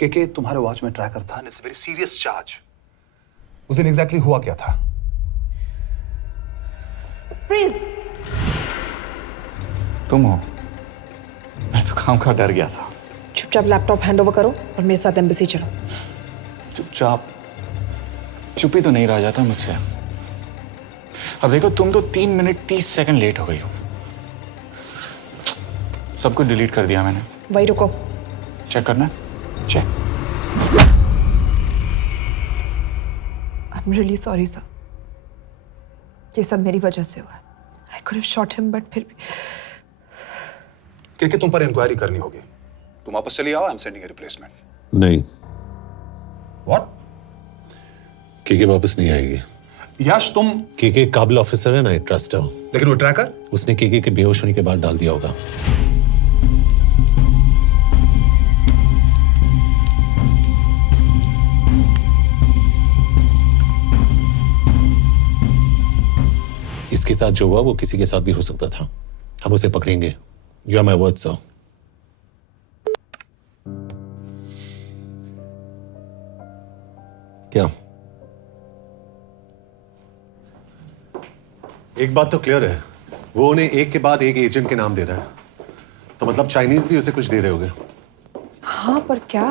के तुम्हारे वॉच में ट्रैकर था, it's a very serious charge. उस दिन एग्जैक्टली हुआ क्या था? प्लीज। तुम हो? मैं तो काम का डर गया था। चुपचाप लैपटॉप हैंड ओवर करो और मेरे साथ एम्बेसी चलो। चुपचाप? चुप ही तो नहीं रहा जाता मुझसे। अब देखो, तुम तो 3 मिनट 30 सेकंड लेट हो गई हो। सब कुछ डिलीट कर दिया मैंने। वही रुको, चेक करना है? Check. I am really sorry sir, ये सब मेरी वजह से हुआ। I could have shot him, but फिर भी। के तुम पर इंक्वायरी करनी होगी। तुम वापस चली आओ, I am sending a replacement. नहीं। व्हाट? के वापस नहीं आएगी। यश, तुम के काबिल ऑफिसर है ना, ट्रस्ट है। लेकिन वो ट्रैकर उसने के बेहोश होने के बाद डाल दिया होगा। इसके साथ जो हुआ वो किसी के साथ भी हो सकता था। हम उसे पकड़ेंगे। You are my word sir. क्या? एक बात तो क्लियर है, वो उन्हें एक के बाद एक एजेंट के नाम दे रहा है, तो मतलब चाइनीज भी उसे कुछ दे रहे होंगे। हाँ, पर क्या?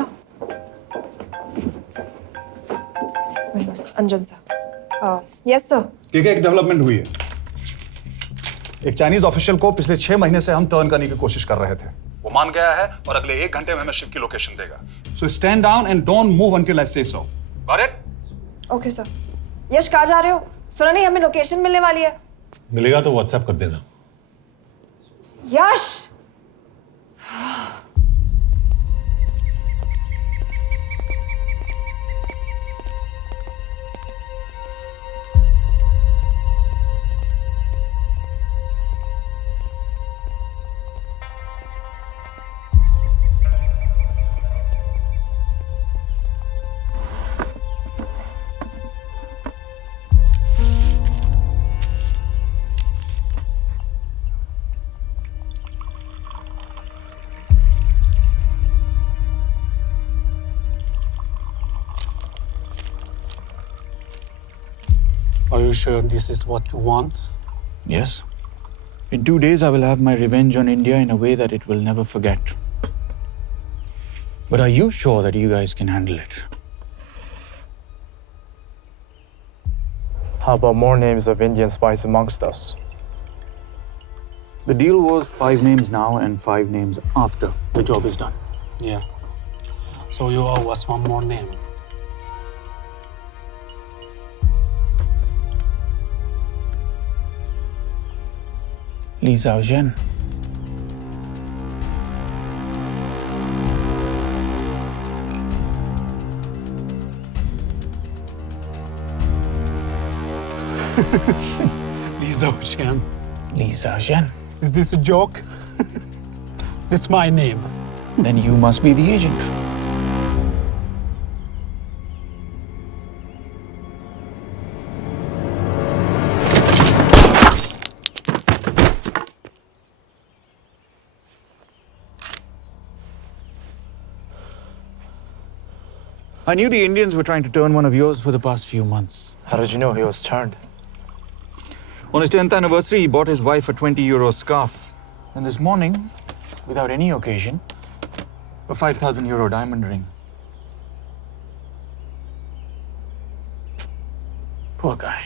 अंजन सर। Yes sir. एक डेवलपमेंट हुई है। एक चाइनीज ऑफिशियल को पिछले 6 महीने से हम टर्न करने की कोशिश कर रहे थे। वो मान गया है और अगले 1 घंटे में हमें शिव की लोकेशन देगा। So stand down and don't move until I say so. Got it? Okay sir. Yash कहाँ जा रहे हो? सुना नहीं हमें लोकेशन मिलने वाली है। मिलेगा तो व्हाट्सएप कर देना। यश Are you sure this is what you want? Yes. In 2 days, I will have my revenge on India in a way that it will never forget. But are you sure that you guys can handle it? How about more names of Indian spies amongst us? The deal was 5 names now and 5 names after the job is done. Yeah. So you owe us one more name. Li Xiaozhen. Li Xiaozhen. Li Xiaozhen. Is this a joke? That's my name. Then you must be the agent. I knew the Indians were trying to turn one of yours for the past few months. How did you know he was turned? On his 10th anniversary, he bought his wife a 20-euro scarf. And this morning, without any occasion, a 5,000-euro diamond ring. Poor guy.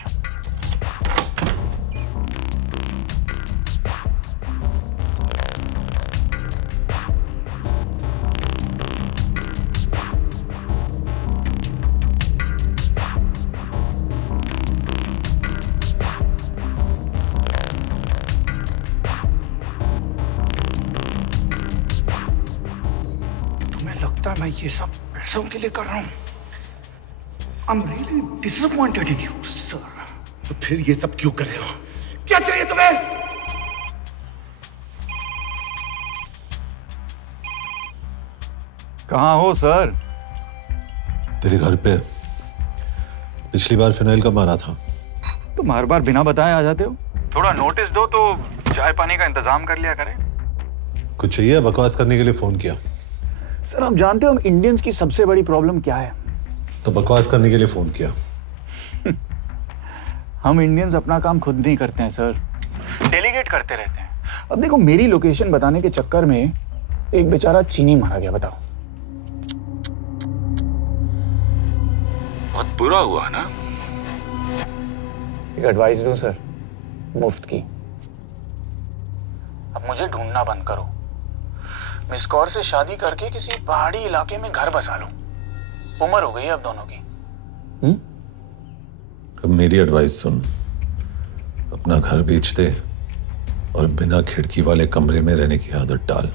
मैं ये सब पैसों के लिए कर रहा हूँ। I'm really disappointed in you, sir. तो फिर ये सब क्यों कर रहे हो? क्या चाहिए तुम्हें? कहाँ हो सर? तेरे घर पे पिछली बार फिनाइल का मारा था। तुम हर बार बिना बताए आ जाते हो। थोड़ा नोटिस दो तो चाय पानी का इंतजाम कर लिया करें। कुछ चाहिए? बकवास करने के लिए फोन किया। सर आप जानते हो हम इंडियंस की सबसे बड़ी प्रॉब्लम क्या है? तो बकवास करने के लिए फोन किया। हम इंडियंस अपना काम खुद नहीं करते हैं सर, डेलीगेट करते रहते हैं। अब देखो मेरी लोकेशन बताने के चक्कर में एक बेचारा चीनी मारा गया, बताओ। बहुत बुरा हुआ ना? एक एडवाइस दूं सर, मुफ्त की। अब मुझे ढूंढना बंद करो। मिस कौर से शादी करके किसी पहाड़ी इलाके में घर बसा लो। उम्र हो गई अब दोनों की। अब मेरी एडवाइस सुन, अपना घर बेच दे और बिना खिड़की वाले कमरे में रहने की आदत डाल।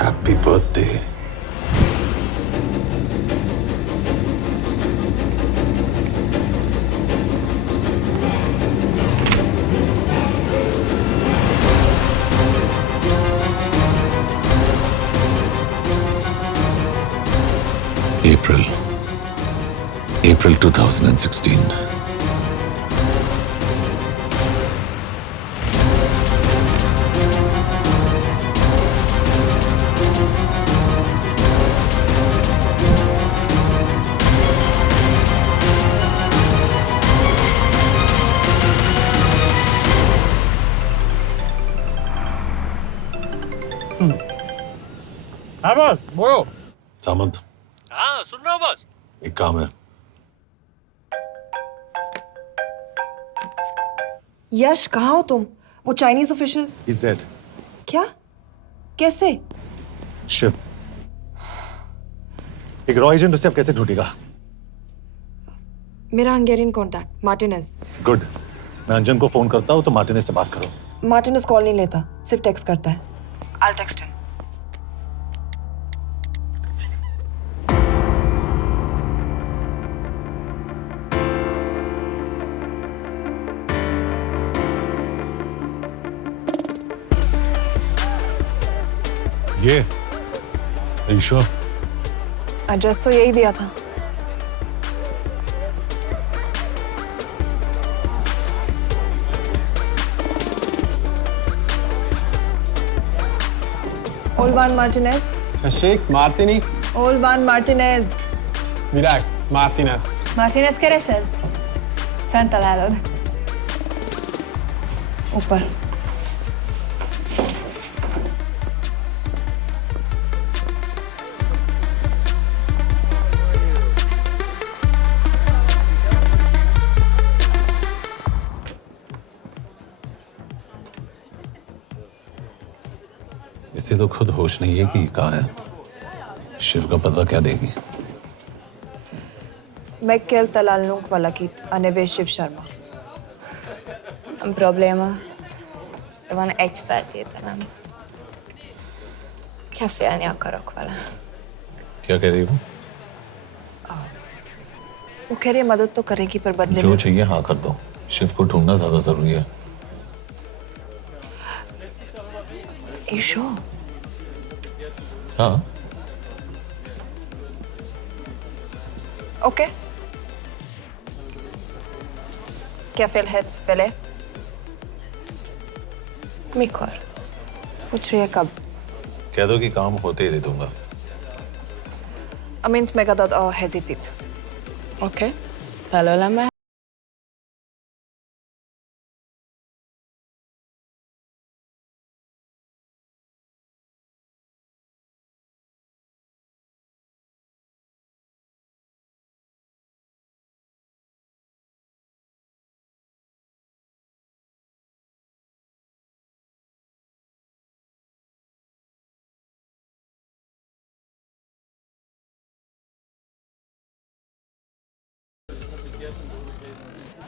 Happy birthday. April 2016. हाँ बॉस बोलो। सामंत, हाँ सुन रहा हूँ बॉस। एक काम है। यश कहाँ हो तुम? वो चाइनीज ऑफिशियल He's dead. क्या? कैसे? शिव, एक रॉ एजेंट उसे अब कैसे ढूंढेगा? मेरा हंगेरियन कॉन्टैक्ट मार्टिनेज। गुड, मैं अंजन को फोन करता हूँ तो मार्टिनेज से बात करो। मार्टिनेज कॉल नहीं लेता, सिर्फ टेक्स्ट करता है। I'll text him. ये ईशो एड्रेस तो यही दिया था। Olvan Martinez. Sheikh Martini. Olvan Martinez. Virág Martinez. Martinez keresed? Fent találod. ऊपर। इसे तो खुद होश नहीं है कि कहाँ है। शिव का पता क्या देगी? Mekkel találnunk valakit, a neve Shiv Sharma. Nem probléma. De van egy feltételem. Kefélni akarok vele. क्या कह रही हो? वो कह रही है मदद तो करेगी पर बदले जो में। चाहिए हाँ कर दो। शिव को ढूंढना ज्यादा जरूरी है। You sure? हाँ। Okay. Kefél hetsz bele? Mikor? पूछ रही है कब? कह दो कि काम होते ही दे दूंगा। Amint megadod a hezitit. Oké. Felőlem el.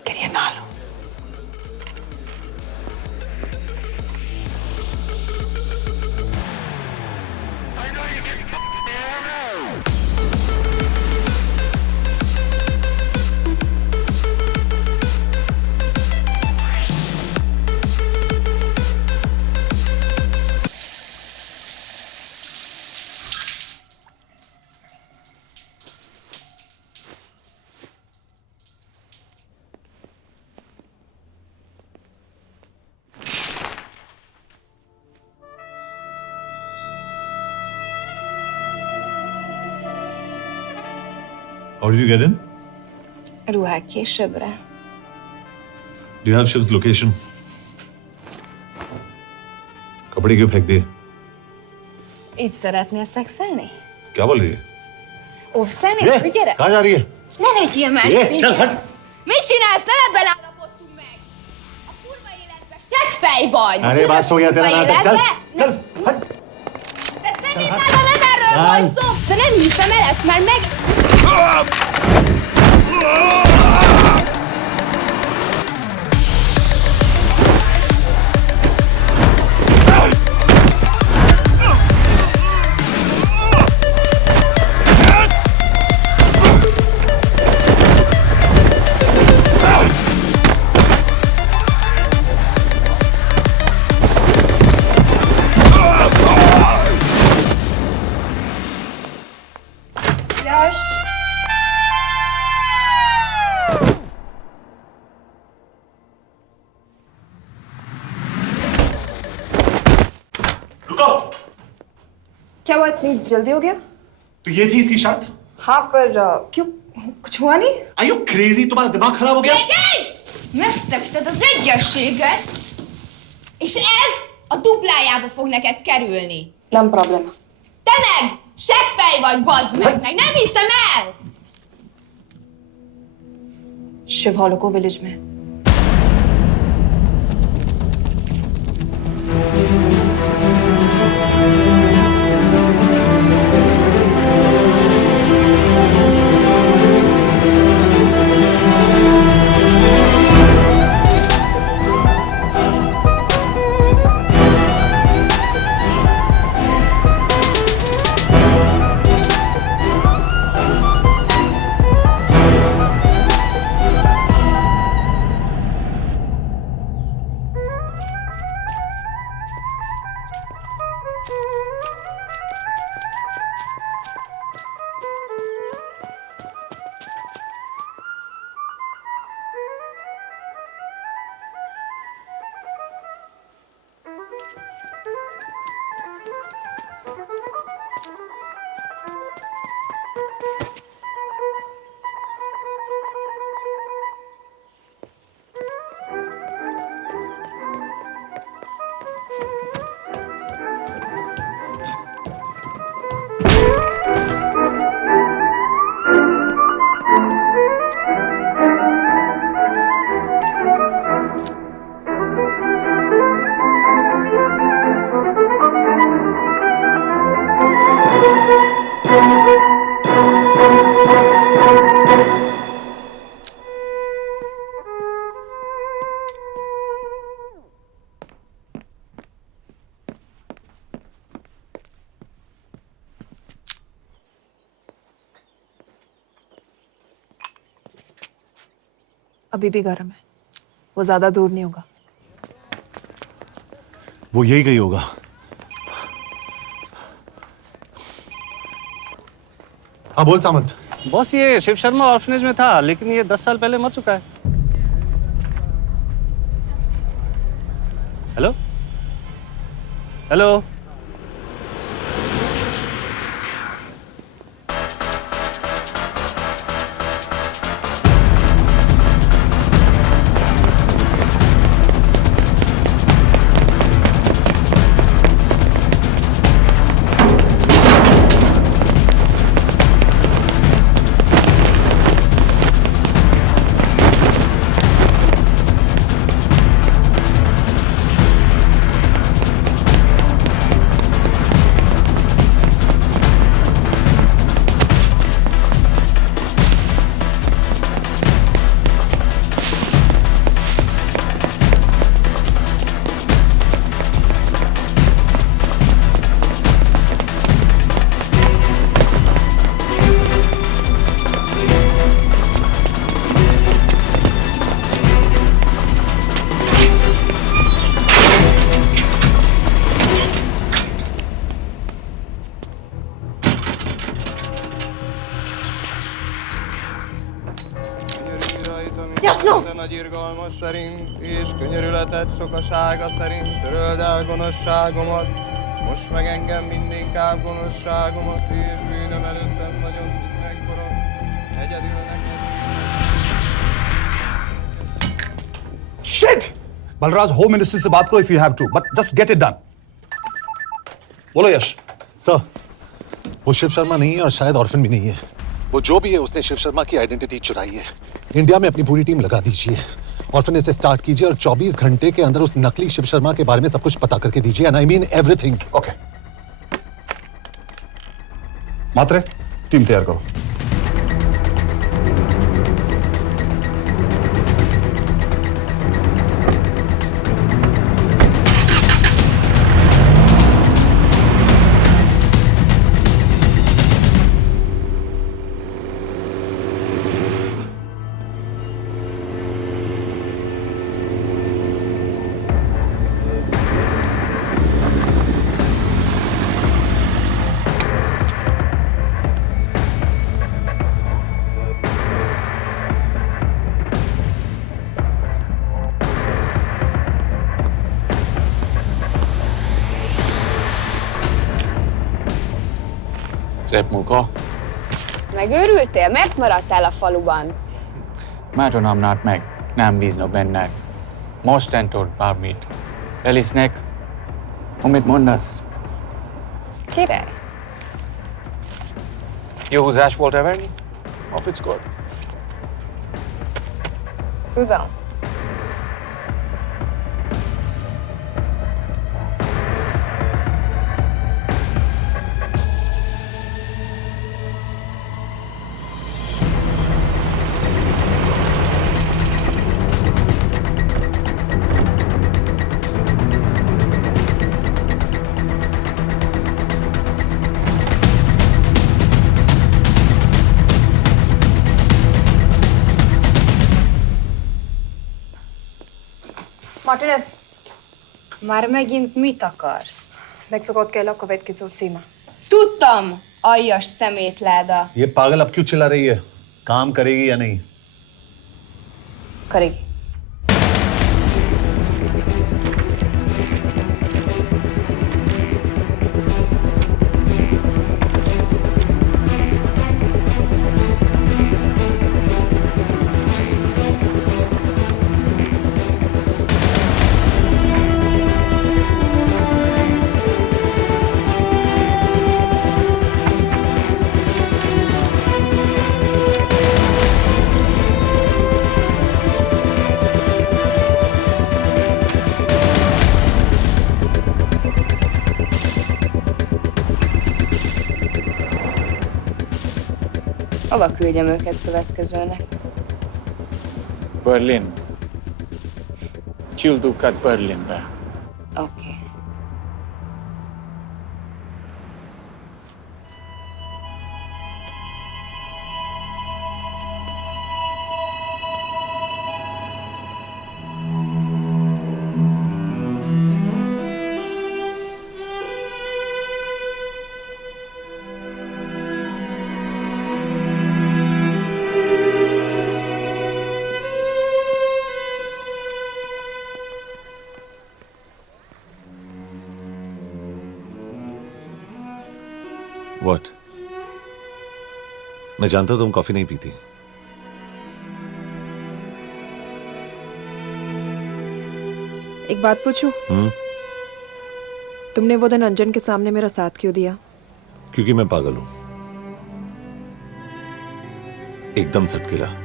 Quería nalo. How did you get in? Ruhák későbbre. Do you have Shiv's location? कपड़े क्यों फेंक दिए? Így szeretnél szexelni? क्या बोल रही है? Óvszernél? ये, Hogy gyere? कहाँ जा रही है? Ne legyél már ये, színes! चल हट! Mit csinálsz? Nem ebben állapodtunk meg! A kurva életben seggfej vagy! अरे बात हो गया तेरा नाटक, चल! चल, हट! De szerintem nem erről volt szó! De nem hiszem el ezt, mert meg... Yash. रुको। क्या हुआ, इतनी जल्दी हो गया? तो ये थी इसकी शर्त? हाँ पर क्यों, कुछ हुआ नहीं? Are you crazy? तुम्हारा दिमाग खराब हो गया? Megszegted az egyességet, és ez a duplájába fog neked kerülni. Nem probléma. Te meg! Seppej vagy, bazd meg! Nem hiszem el! Shiv हॉलोको विलेज में। अभी भी गर्म है, वो ज्यादा दूर नहीं होगा। वो यही गई होगा। हाँ बोल सामंत। बॉस ये शिव शर्मा ऑर्फनेज में था, लेकिन ये 10 साल पहले मर चुका है। Hello hello Nagy irgalmas szerint, és könyörületed sokasága szerint töröld el gonoszságomat, most meg engem mindinkább gonoszságomat, és bűnöm előttem nagyon megforog, egyedül neked. Shit! Balraj, home minister से बात करो if you have to, but just get it done. बोलो यश। सर, वो शिव शर्मा नहीं है और शायद ऑर्फन भी नहीं है। वो जो भी है उसने शिव शर्मा की आइडेंटिटी चुराई है। इंडिया में अपनी पूरी टीम लगा दीजिए, ऑर्फनेज से स्टार्ट कीजिए और 24 घंटे के अंदर उस नकली शिव शर्मा के बारे में सब कुछ पता करके दीजिए। And I mean everything. Okay. Matre, team तैयार करो। Szép munka. Megőrültél? Miért maradtál a faluban? Mert nem nárt meg, nem bíznak bennek. Mostantól bármit. Elisnek, amit mondasz? Király. Jo, hos Ashford är värdig. Off it's good. Tudám. Martinez, Már megint mit akarsz? megszokott kell a Kuwait ki címa. Tudtam, aljas szemétláda. ये पागल अब क्यों चिल्ला रही है? काम करेगी या नहीं? करेगी। Hova küldjem őket következőnek? Berlin. Küldőket Berlinbe. Oké. What? मैं जानता हूं तुम कॉफी नहीं पीती। एक बात पूछूं? तुमने वो दिन अंजन के सामने मेरा साथ क्यों दिया? क्योंकि मैं पागल हूं, एकदम सटकेला। –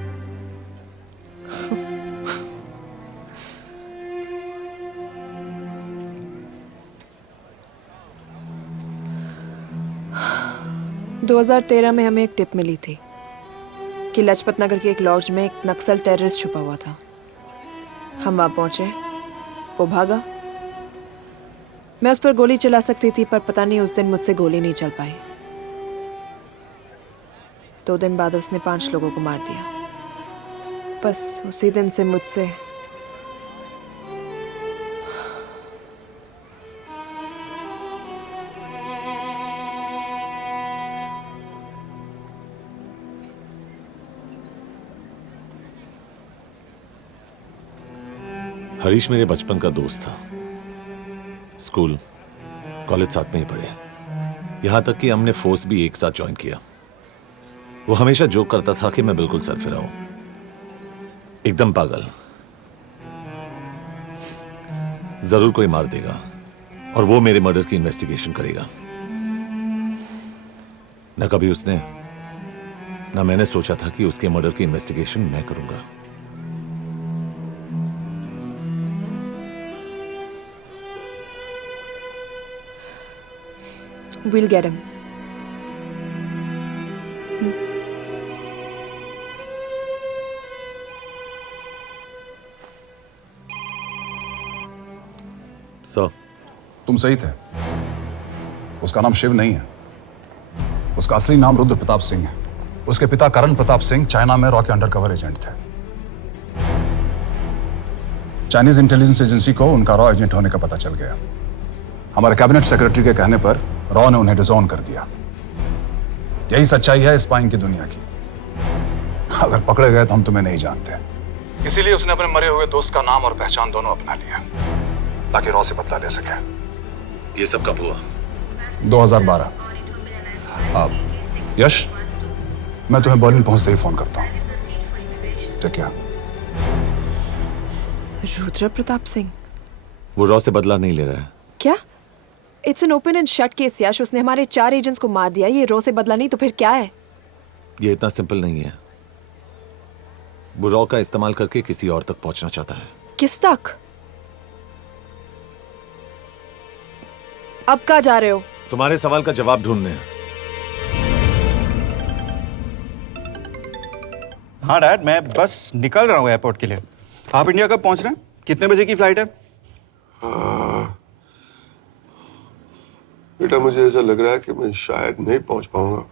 2013 में हमें एक टिप मिली थी कि लाजपत नगर के एक लॉज में एक नक्सल टेररिस्ट छुपा हुआ था। हम वहां पहुंचे, वो भागा। मैं उस पर गोली चला सकती थी, पर पता नहीं उस दिन मुझसे गोली नहीं चल पाई। 2 दिन बाद उसने 5 लोगों को मार दिया। बस उसी दिन से मुझसे हरीश मेरे बचपन का दोस्त था। स्कूल, कॉलेज साथ में ही पढ़े। यहां तक कि हमने फोर्स भी एक साथ ज्वाइन किया। वो हमेशा जोक करता था कि मैं बिल्कुल सरफिरा हूं, एकदम पागल। जरूर कोई मार देगा और वो मेरे मर्डर की इन्वेस्टिगेशन करेगा। न कभी उसने, न मैंने सोचा था कि उसके मर्डर की इन्वेस्टिगेशन मैं करूंगा। We'll get him. सर, तुम सही थे। उसका नाम शिव नहीं है। उसका असली नाम रुद्र प्रताप सिंह है। उसके पिता करण प्रताप सिंह चाइना में रॉ के अंडरकवर एजेंट थे। चाइनीज इंटेलिजेंस एजेंसी को उनका रॉ एजेंट होने का पता चल गया। हमारे कैबिनेट सेक्रेटरी के कहने पर रॉ ने उन्हें डिसऑन कर दिया। यही सच्चाई है स्पाइंग की दुनिया की। अगर पकड़े गए तो हम तुम्हें नहीं जानते। इसीलिए उसने अपने मरे हुए दोस्त का नाम और पहचान दोनों अपना लिया, ताकि रॉ से बदला ले सके। ये सब कब हुआ? 2012। अब यश, मैं तुम्हें बर्लिन पहुंचते ही फोन करता हूं। ठीक है। रुद्र प्रताप सिंह वो रॉ से बदला नहीं ले रहा है। क्या? It's an open and shut case Yash. उसने हमारे 4 एजेंट्स को मार दिया। ये रॉ से बदला नहीं तो फिर क्या है? ये इतना सिंपल नहीं है। वो रॉ का इस्तेमाल करके किसी और तक पहुंचना चाहता है। किस तक? अब कहाँ जा रहे हो? तुम्हारे सवाल का जवाब ढूंढने। हाँ डैड, मैं बस निकल रहा हूँ एयरपोर्ट के लिए। आप इंडिया कब पहुंच रहे हैं? कितने बजे की फ्लाइट है? बेटा मुझे ऐसा लग रहा है कि मैं शायद नहीं पहुंच पाऊंगा।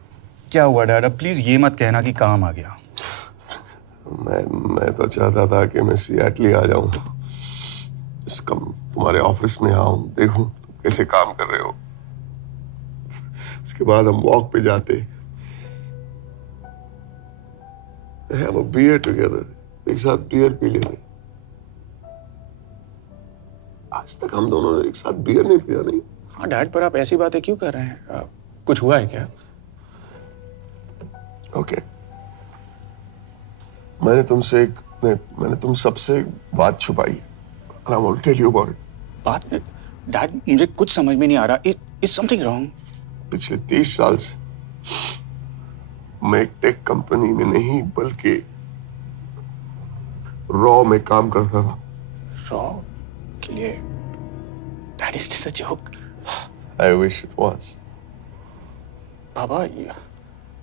क्या हुआ डैड? अब प्लीज ये मत कहना कि काम आ गया। मैं तो चाहता था कि मैं सिएटल आ जाऊं, तुम्हारे ऑफिस में आऊं, देखूं तुम कैसे काम कर रहे हो। उसके बाद हम वॉक पे जाते, have a beer together, एक साथ बियर पी लेते। आज तक हम दोनों ने एक साथ बियर नहीं पिया। नहीं। हाँ डैड, पर आप ऐसी बातें क्यों कर रहे हैं? कुछ हुआ है क्या? ओके मैंने तुम सबसे एक बात छुपाई। I want to tell you about it. बात में डैड मुझे कुछ समझ में नहीं आ रहा। Is something wrong? पिछले 30 साल से मैं एक टेक कंपनी में नहीं बल्कि रॉ में काम करता था। रॉ के लिए? That is just a joke. I wish it was.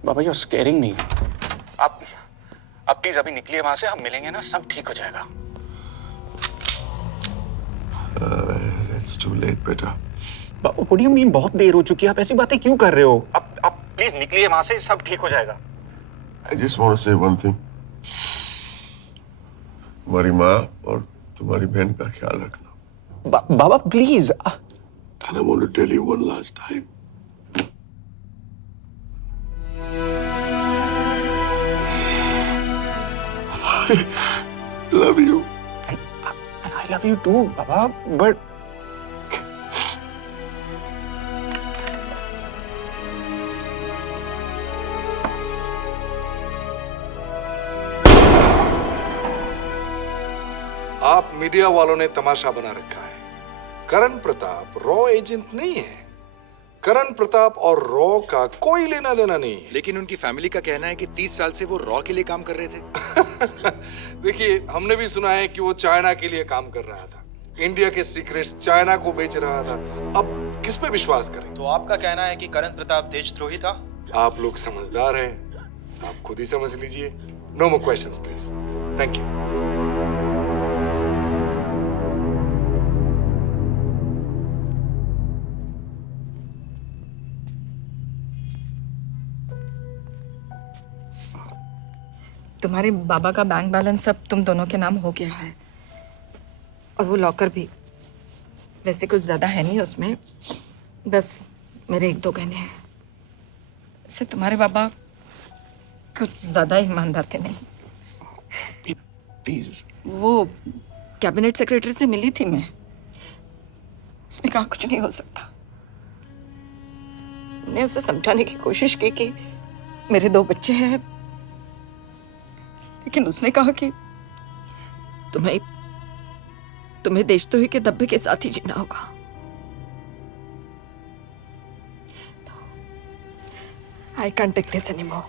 Baba you're scaring me. आप प्लीज अभी निकलिए वहां से, हम मिलेंगे ना, सब ठीक हो जाएगा। It's too late, बेटा। What do you mean बहुत देर हो चुकी है? आप ऐसी बातें क्यों कर रहे हो? आप प्लीज निकलिए वहां से, सब ठीक हो जाएगा। I just want to say one thing. तुम्हारी माँ और तुम्हारी बहन का ख्याल रखना। बाबा please. And I want to tell you one last time. I love you. And I love you too, Baba. But आप मीडिया वालों ने तमाशा बना रखा है। करण प्रताप रॉ एजेंट नहीं है। करण प्रताप और रॉ का कोई लेना देना नहीं है। लेकिन उनकी फैमिली का कहना है कि 30 साल से वो रॉ के लिए काम कर रहे थे। देखिए, हमने भी सुना है कि वो चाइना के लिए काम कर रहा था, इंडिया के सीक्रेट्स चाइना को बेच रहा था। अब किस पे विश्वास करें? तो आपका कहना है कि करण प्रताप देशद्रोही था? आप लोग समझदार हैं, आप खुद ही समझ लीजिए। No more questions please. Thank you. तुम्हारे बाबा का बैंक बैलेंस अब तुम दोनों के नाम हो गया है, और वो लॉकर भी। वैसे कुछ ज्यादा है नहीं उसमें, बस मेरे 1-2 गहने हैं। वैसे तुम्हारे बाबा कुछ ज्यादा ईमानदार थे नहीं। प्लीज। वो कैबिनेट सेक्रेटरी से मिली थी मैं, उसने कहा कुछ नहीं हो सकता। मैंने उसे समझाने की कोशिश की कि मेरे 2 बच्चे हैं, लेकिन उसने कहा कि तुम्हें देशद्रोही के दब्बे के साथ ही जीना होगा। I can't take this anymore.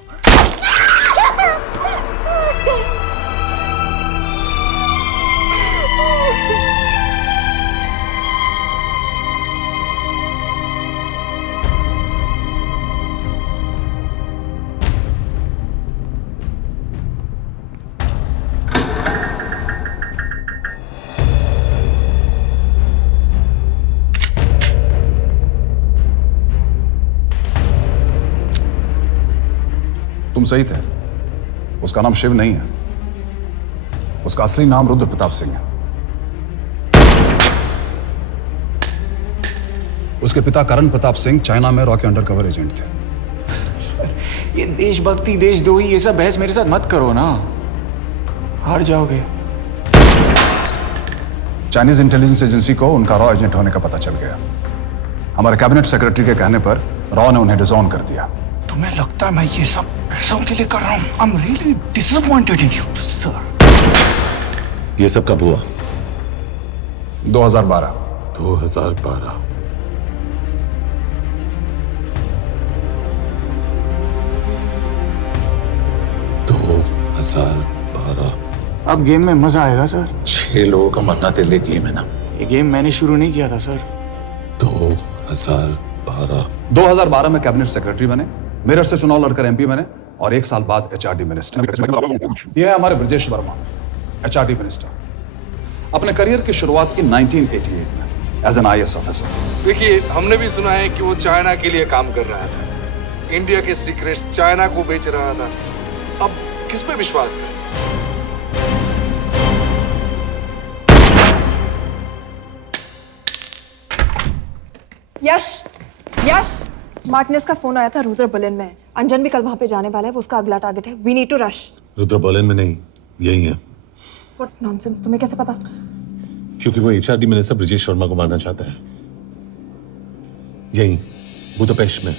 तुम सही थे। उसका नाम शिव नहीं है, उसका असली नाम रुद्र प्रताप सिंह है। उसके पिता करण प्रताप सिंह चाइना में रॉ के अंडरकवर एजेंट थे। ये देशभक्ति देशद्रोही ये सब बहस मेरे साथ मत करो ना, हार जाओगे। चाइनीज इंटेलिजेंस एजेंसी को उनका रॉ एजेंट होने का पता चल गया। हमारे कैबिनेट सेक्रेटरी के कहने पर रॉ ने उन्हें डिसऑन कर दिया। तुम्हें लगता है मैं ये सब पैसों के लिए कर रहा हूँ? I'm really disappointed in you, sir. ये सब कब हुआ? 2012। 2012। 1012। अब गेम में मजा आएगा सर। 6 लोगों का मरना तेरे लिए गेम है ना? ये गेम मैंने शुरू नहीं किया था सर। 2012। 2012 में कैबिनेट सेक्रेटरी बने, मेरठ से चुनाव लड़कर एमपी बने और 1 साल बाद एचआरडी मिनिस्टर। यह है हमारे ब्रजेश वर्मा, एचआरडी मिनिस्टर। अपने करियर की शुरुआत की 1988 में एज एन IAS ऑफिसर। देखिए, हमने भी सुना है कि वो चाइना के लिए काम कर रहा था, इंडिया के सीक्रेट्स चाइना को बेच रहा था। अब किस पे विश्वास करें? यश, मार्टिनेज का फोन आया था, रुद्र बर्लिन में। अंजन भी कल वहां पे जाने वाला है, वो उसका अगला टारगेट है। We need to rush. Rudra Berlin में नहीं, यही है। व्हाट नॉनसेंस, तुम्हें कैसे पता? क्योंकि वो एचआरडी मिनिस्टर ब्रजेश वर्मा को मारना चाहता है, यही बुदापेस्ट में।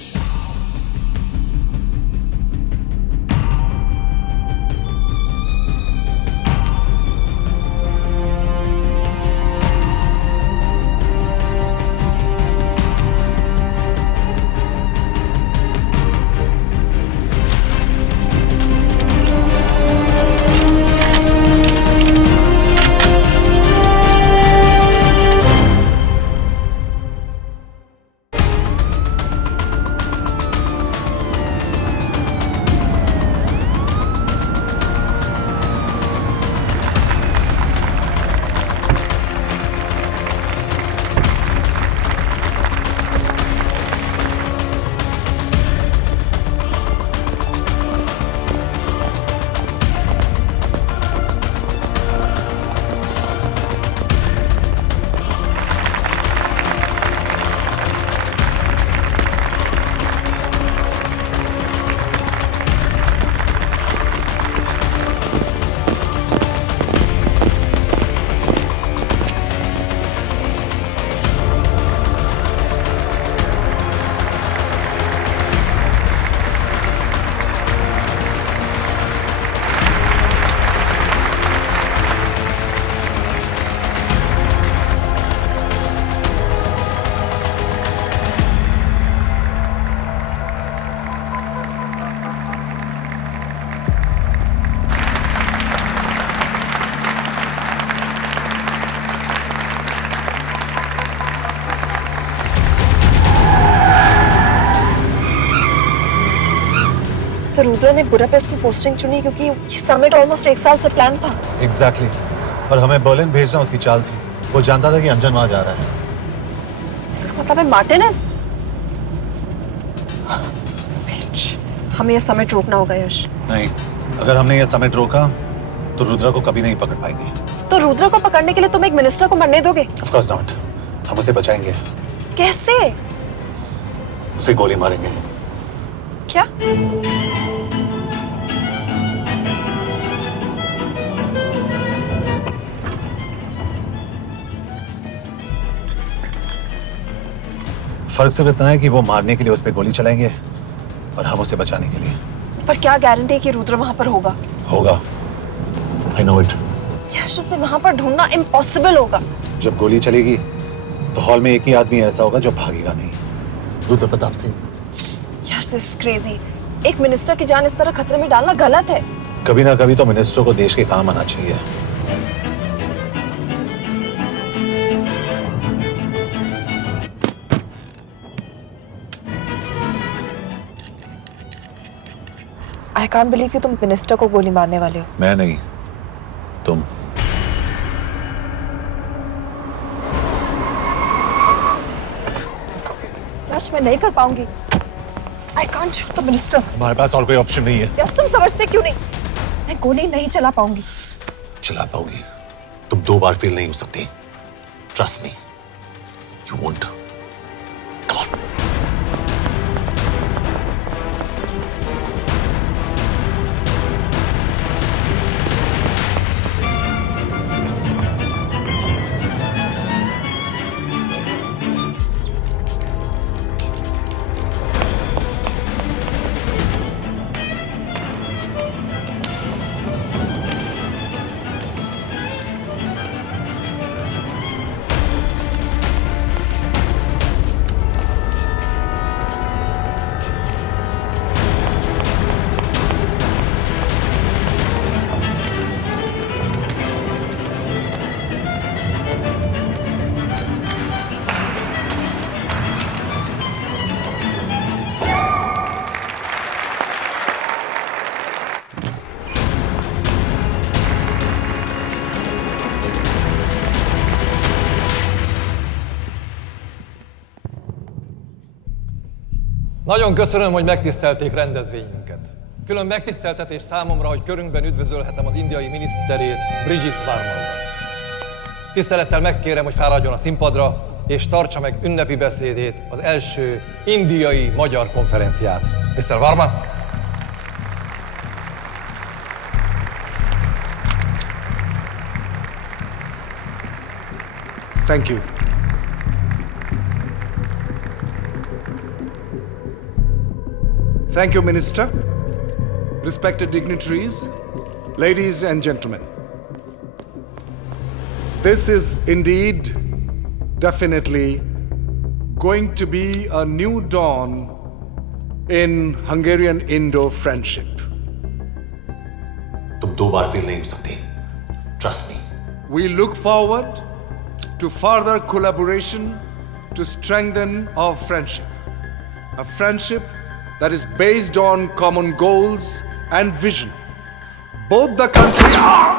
तो रुद्र ने बुडापेस्ट की पोस्टिंग चुनी क्योंकि ये समिट ऑलमोस्ट 1 साल से प्लान था। एग्जैक्टली। और हमें बर्लिन भेजना उसकी चाल थी। वो जानता था कि अंजन वहां जा रहा है। इसका मतलब है मार्टिनेज। हमें ये समिट रोकना होगा यश। नहीं, अगर हमने ये समिट रोका तो रुद्रा को कभी नहीं पकड़ पाएंगे। तो रुद्र को पकड़ने के लिए तुम एक मिनिस्टर को मरने दोगे? Of course not. हम उसे बचाएंगे। कैसे? उसे गोली मारेंगे। क्या? फर्क सिर्फ इतना है कि वो मारने के लिए उस पर गोली चलाएंगे और हम उसे बचाने के लिए। पर क्या गारंटी है कि रुद्र वहां पर होगा? होगा। I know it. यश, उसे वहां पर ढूंढना इम्पॉसिबल होगा। जब गोली चलेगी तो हॉल में एक ही आदमी ऐसा होगा जो भागेगा नहीं। रुद्र प्रताप सिंह। यश, दिस इज क्रेजी। एक मिनिस्टर की जान इस तरह खतरे में डालना गलत है। कभी ना कभी तो मिनिस्टर को देश के काम आना चाहिए। I can't believe कि तुम मिनिस्टर को गोली मारने वाले हो। मैं नहीं, तुम। यश, मैं नहीं कर पाऊंगी। I can't shoot the minister। हमारे पास और कोई ऑप्शन नहीं है। यश, तुम समझते क्यों नहीं? मैं गोली नहीं चला पाऊंगी। चला पाओगी। तुम 2 बार फेल नहीं हो सकती। Trust me, you won't। Nagyon köszönöm, hogy megtisztelték rendezvényünket. Külön megtiszteltetés számomra, hogy körünkben üdvözölhetem az indiai miniszterét, Brigitte Varman. Tisztelettel megkérem, hogy fáradjon a színpadra, és tartsa meg ünnepi beszédét az első indiai-magyar konferenciát. Mr. Varman? Thank you. Thank you, Minister. Respected dignitaries, ladies and gentlemen. This is indeed, definitely, going to be a new dawn in Hungarian-Indo friendship. तुम दो बार फेल नहीं हो सकते. Trust me. We look forward to further collaboration to strengthen our friendship. A friendship that is based on common goals and vision. Both the countries...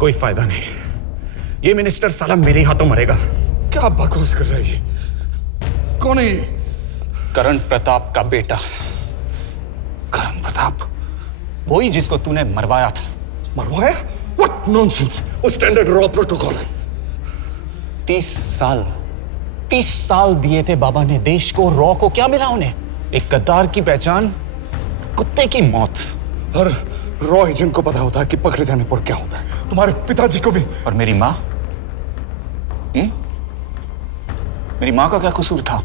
कोई फायदा नहीं, ये मिनिस्टर साला मेरे हाथों मरेगा। क्या बकवास कर रहा है ये? कौन है ये? करण प्रताप का बेटा। करण प्रताप? वही जिसको तूने मरवाया था। मरवाया? What nonsense! वो स्टैंडर्ड रॉ प्रोटोकॉल है। 30 साल दिए थे बाबा ने देश को, रॉ को क्या मिला उन्हें? एक गद्दार की पहचान, कुत्ते की मौत। हर रॉ एजेंट को पता होता है कि पकड़े जाने पर क्या होता है। तुम्हारे पिताजी को भी। और मेरी माँ? मेरी माँ का क्या कसूर था?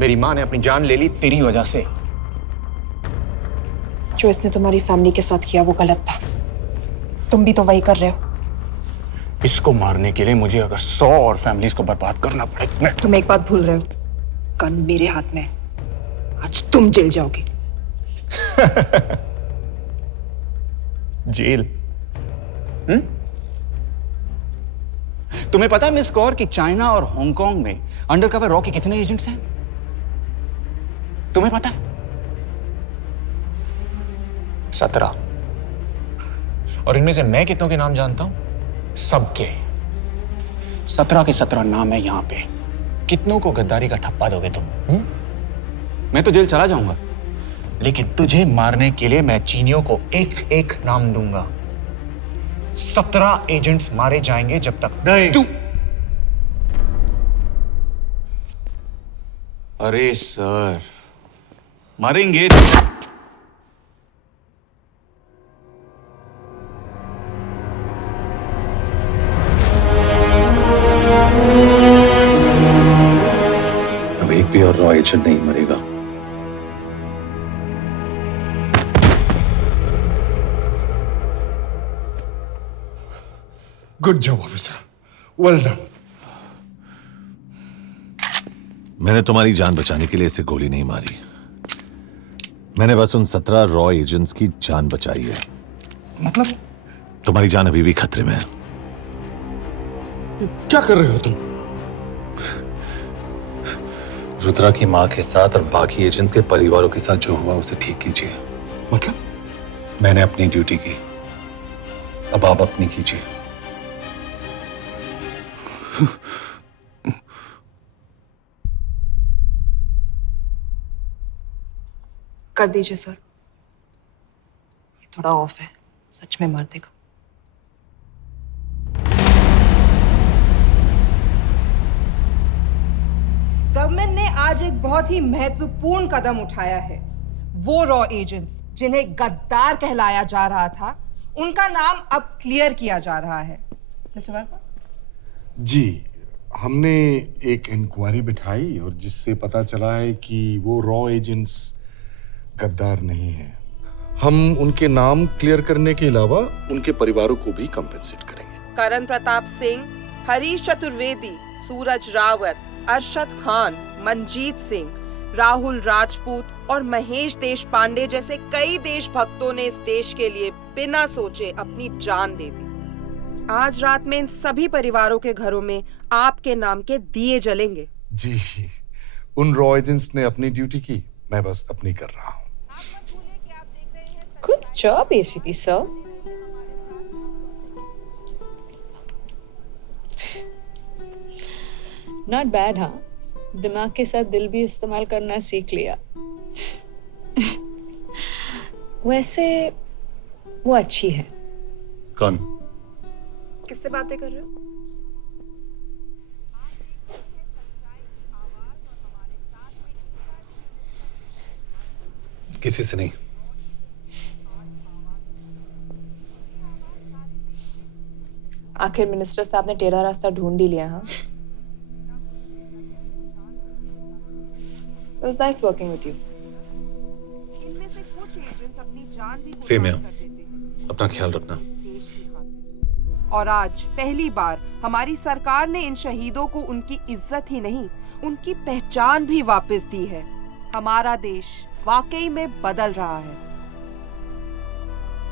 मेरी माँ ने अपनी जान ले ली तेरी वजह से। जो इसने तुम्हारी फैमिली के साथ किया वो गलत था। तुम भी तो वही कर रहे हो। इसको मारने के लिए मुझे अगर 100 और फैमिलीज को बर्बाद करना पड़े तो मैं... तुम एक बात भूल रहे हो, गन मेरे हाथ में है। आज तुम जेल जाओगे। जेल? तुम्हें पता है मिस कौर कि चाइना और हांगकांग में अंडरकवर रॉ के कितने एजेंट्स हैं? तुम्हें पता है? 17। और इनमें से मैं कितनों के नाम जानता हूं? सबके। 17 के 17 नाम है यहां पे। कितनों को गद्दारी का ठप्पा दोगे तुम? मैं तो जेल चला जाऊंगा, लेकिन तुझे मारने के लिए मैं चीनियों को एक एक नाम दूंगा। 17 एजेंट्स मारे जाएंगे जब तक नहीं। तू... अरे सर, मारेंगे। अब एक भी और रॉ एजेंट नहीं मरेगा। Good job officer, well done. मैंने तुम्हारी जान बचाने के लिए इसे गोली नहीं मारी। मैंने बस उन 17 रॉ एजेंट्स की जान बचाई है। मतलब? तुम्हारी जान अभी भी खतरे में है। क्या कर रहे हो तुम? रुद्रा की मां के साथ और बाकी एजेंट्स के परिवारों के साथ जो हुआ उसे ठीक कीजिए। मतलब? मैंने अपनी ड्यूटी की, अब आप अपनी कीजिए। कर दीजिए सर, ये थोड़ा ऑफ है, सच में मार देगा। गवर्नमेंट ने आज एक बहुत ही महत्वपूर्ण कदम उठाया है। वो रॉ एजेंट्स जिन्हें गद्दार कहलाया जा रहा था, उनका नाम अब क्लियर किया जा रहा है। मिस्टर वर्मा? जी, हमने एक इंक्वायरी बिठाई और जिससे पता चला है कि वो रॉ एजेंट्स गद्दार नहीं हैं। हम उनके नाम क्लियर करने के अलावा उनके परिवारों को भी कंपेंसेट करेंगे। करण प्रताप सिंह, हरीश चतुर्वेदी, सूरज रावत, अरशद खान, मनजीत सिंह, राहुल राजपूत और महेश देशपांडे जैसे कई देशभक्तों ने इस देश के लिए बिना सोचे अपनी जान दे दी। आज रात में इन सभी परिवारों के घरों में आपके नाम के दिए जलेंगे। जी, उन रॉ एजेंट्स ने अपनी ड्यूटी की, मैं बस अपनी कर रहा हूँ। Good job, ACP sir. Not bad, हाँ? दिमाग के साथ दिल भी इस्तेमाल करना सीख लिया। वैसे वो अच्छी है। कौन? किससे बातें कर रहे हो? किसी से नहीं। आखिर मिनिस्टर साहब ने टेढ़ा रास्ता ढूंढ ही लिया। हाँ, It was nice working with you. Same है। अपना ख्याल रखना। और आज पहली बार हमारी सरकार ने इन शहीदों को उनकी इज्जत ही नहीं, उनकी पहचान भी वापस दी है। हमारा देश वाकई में बदल रहा है।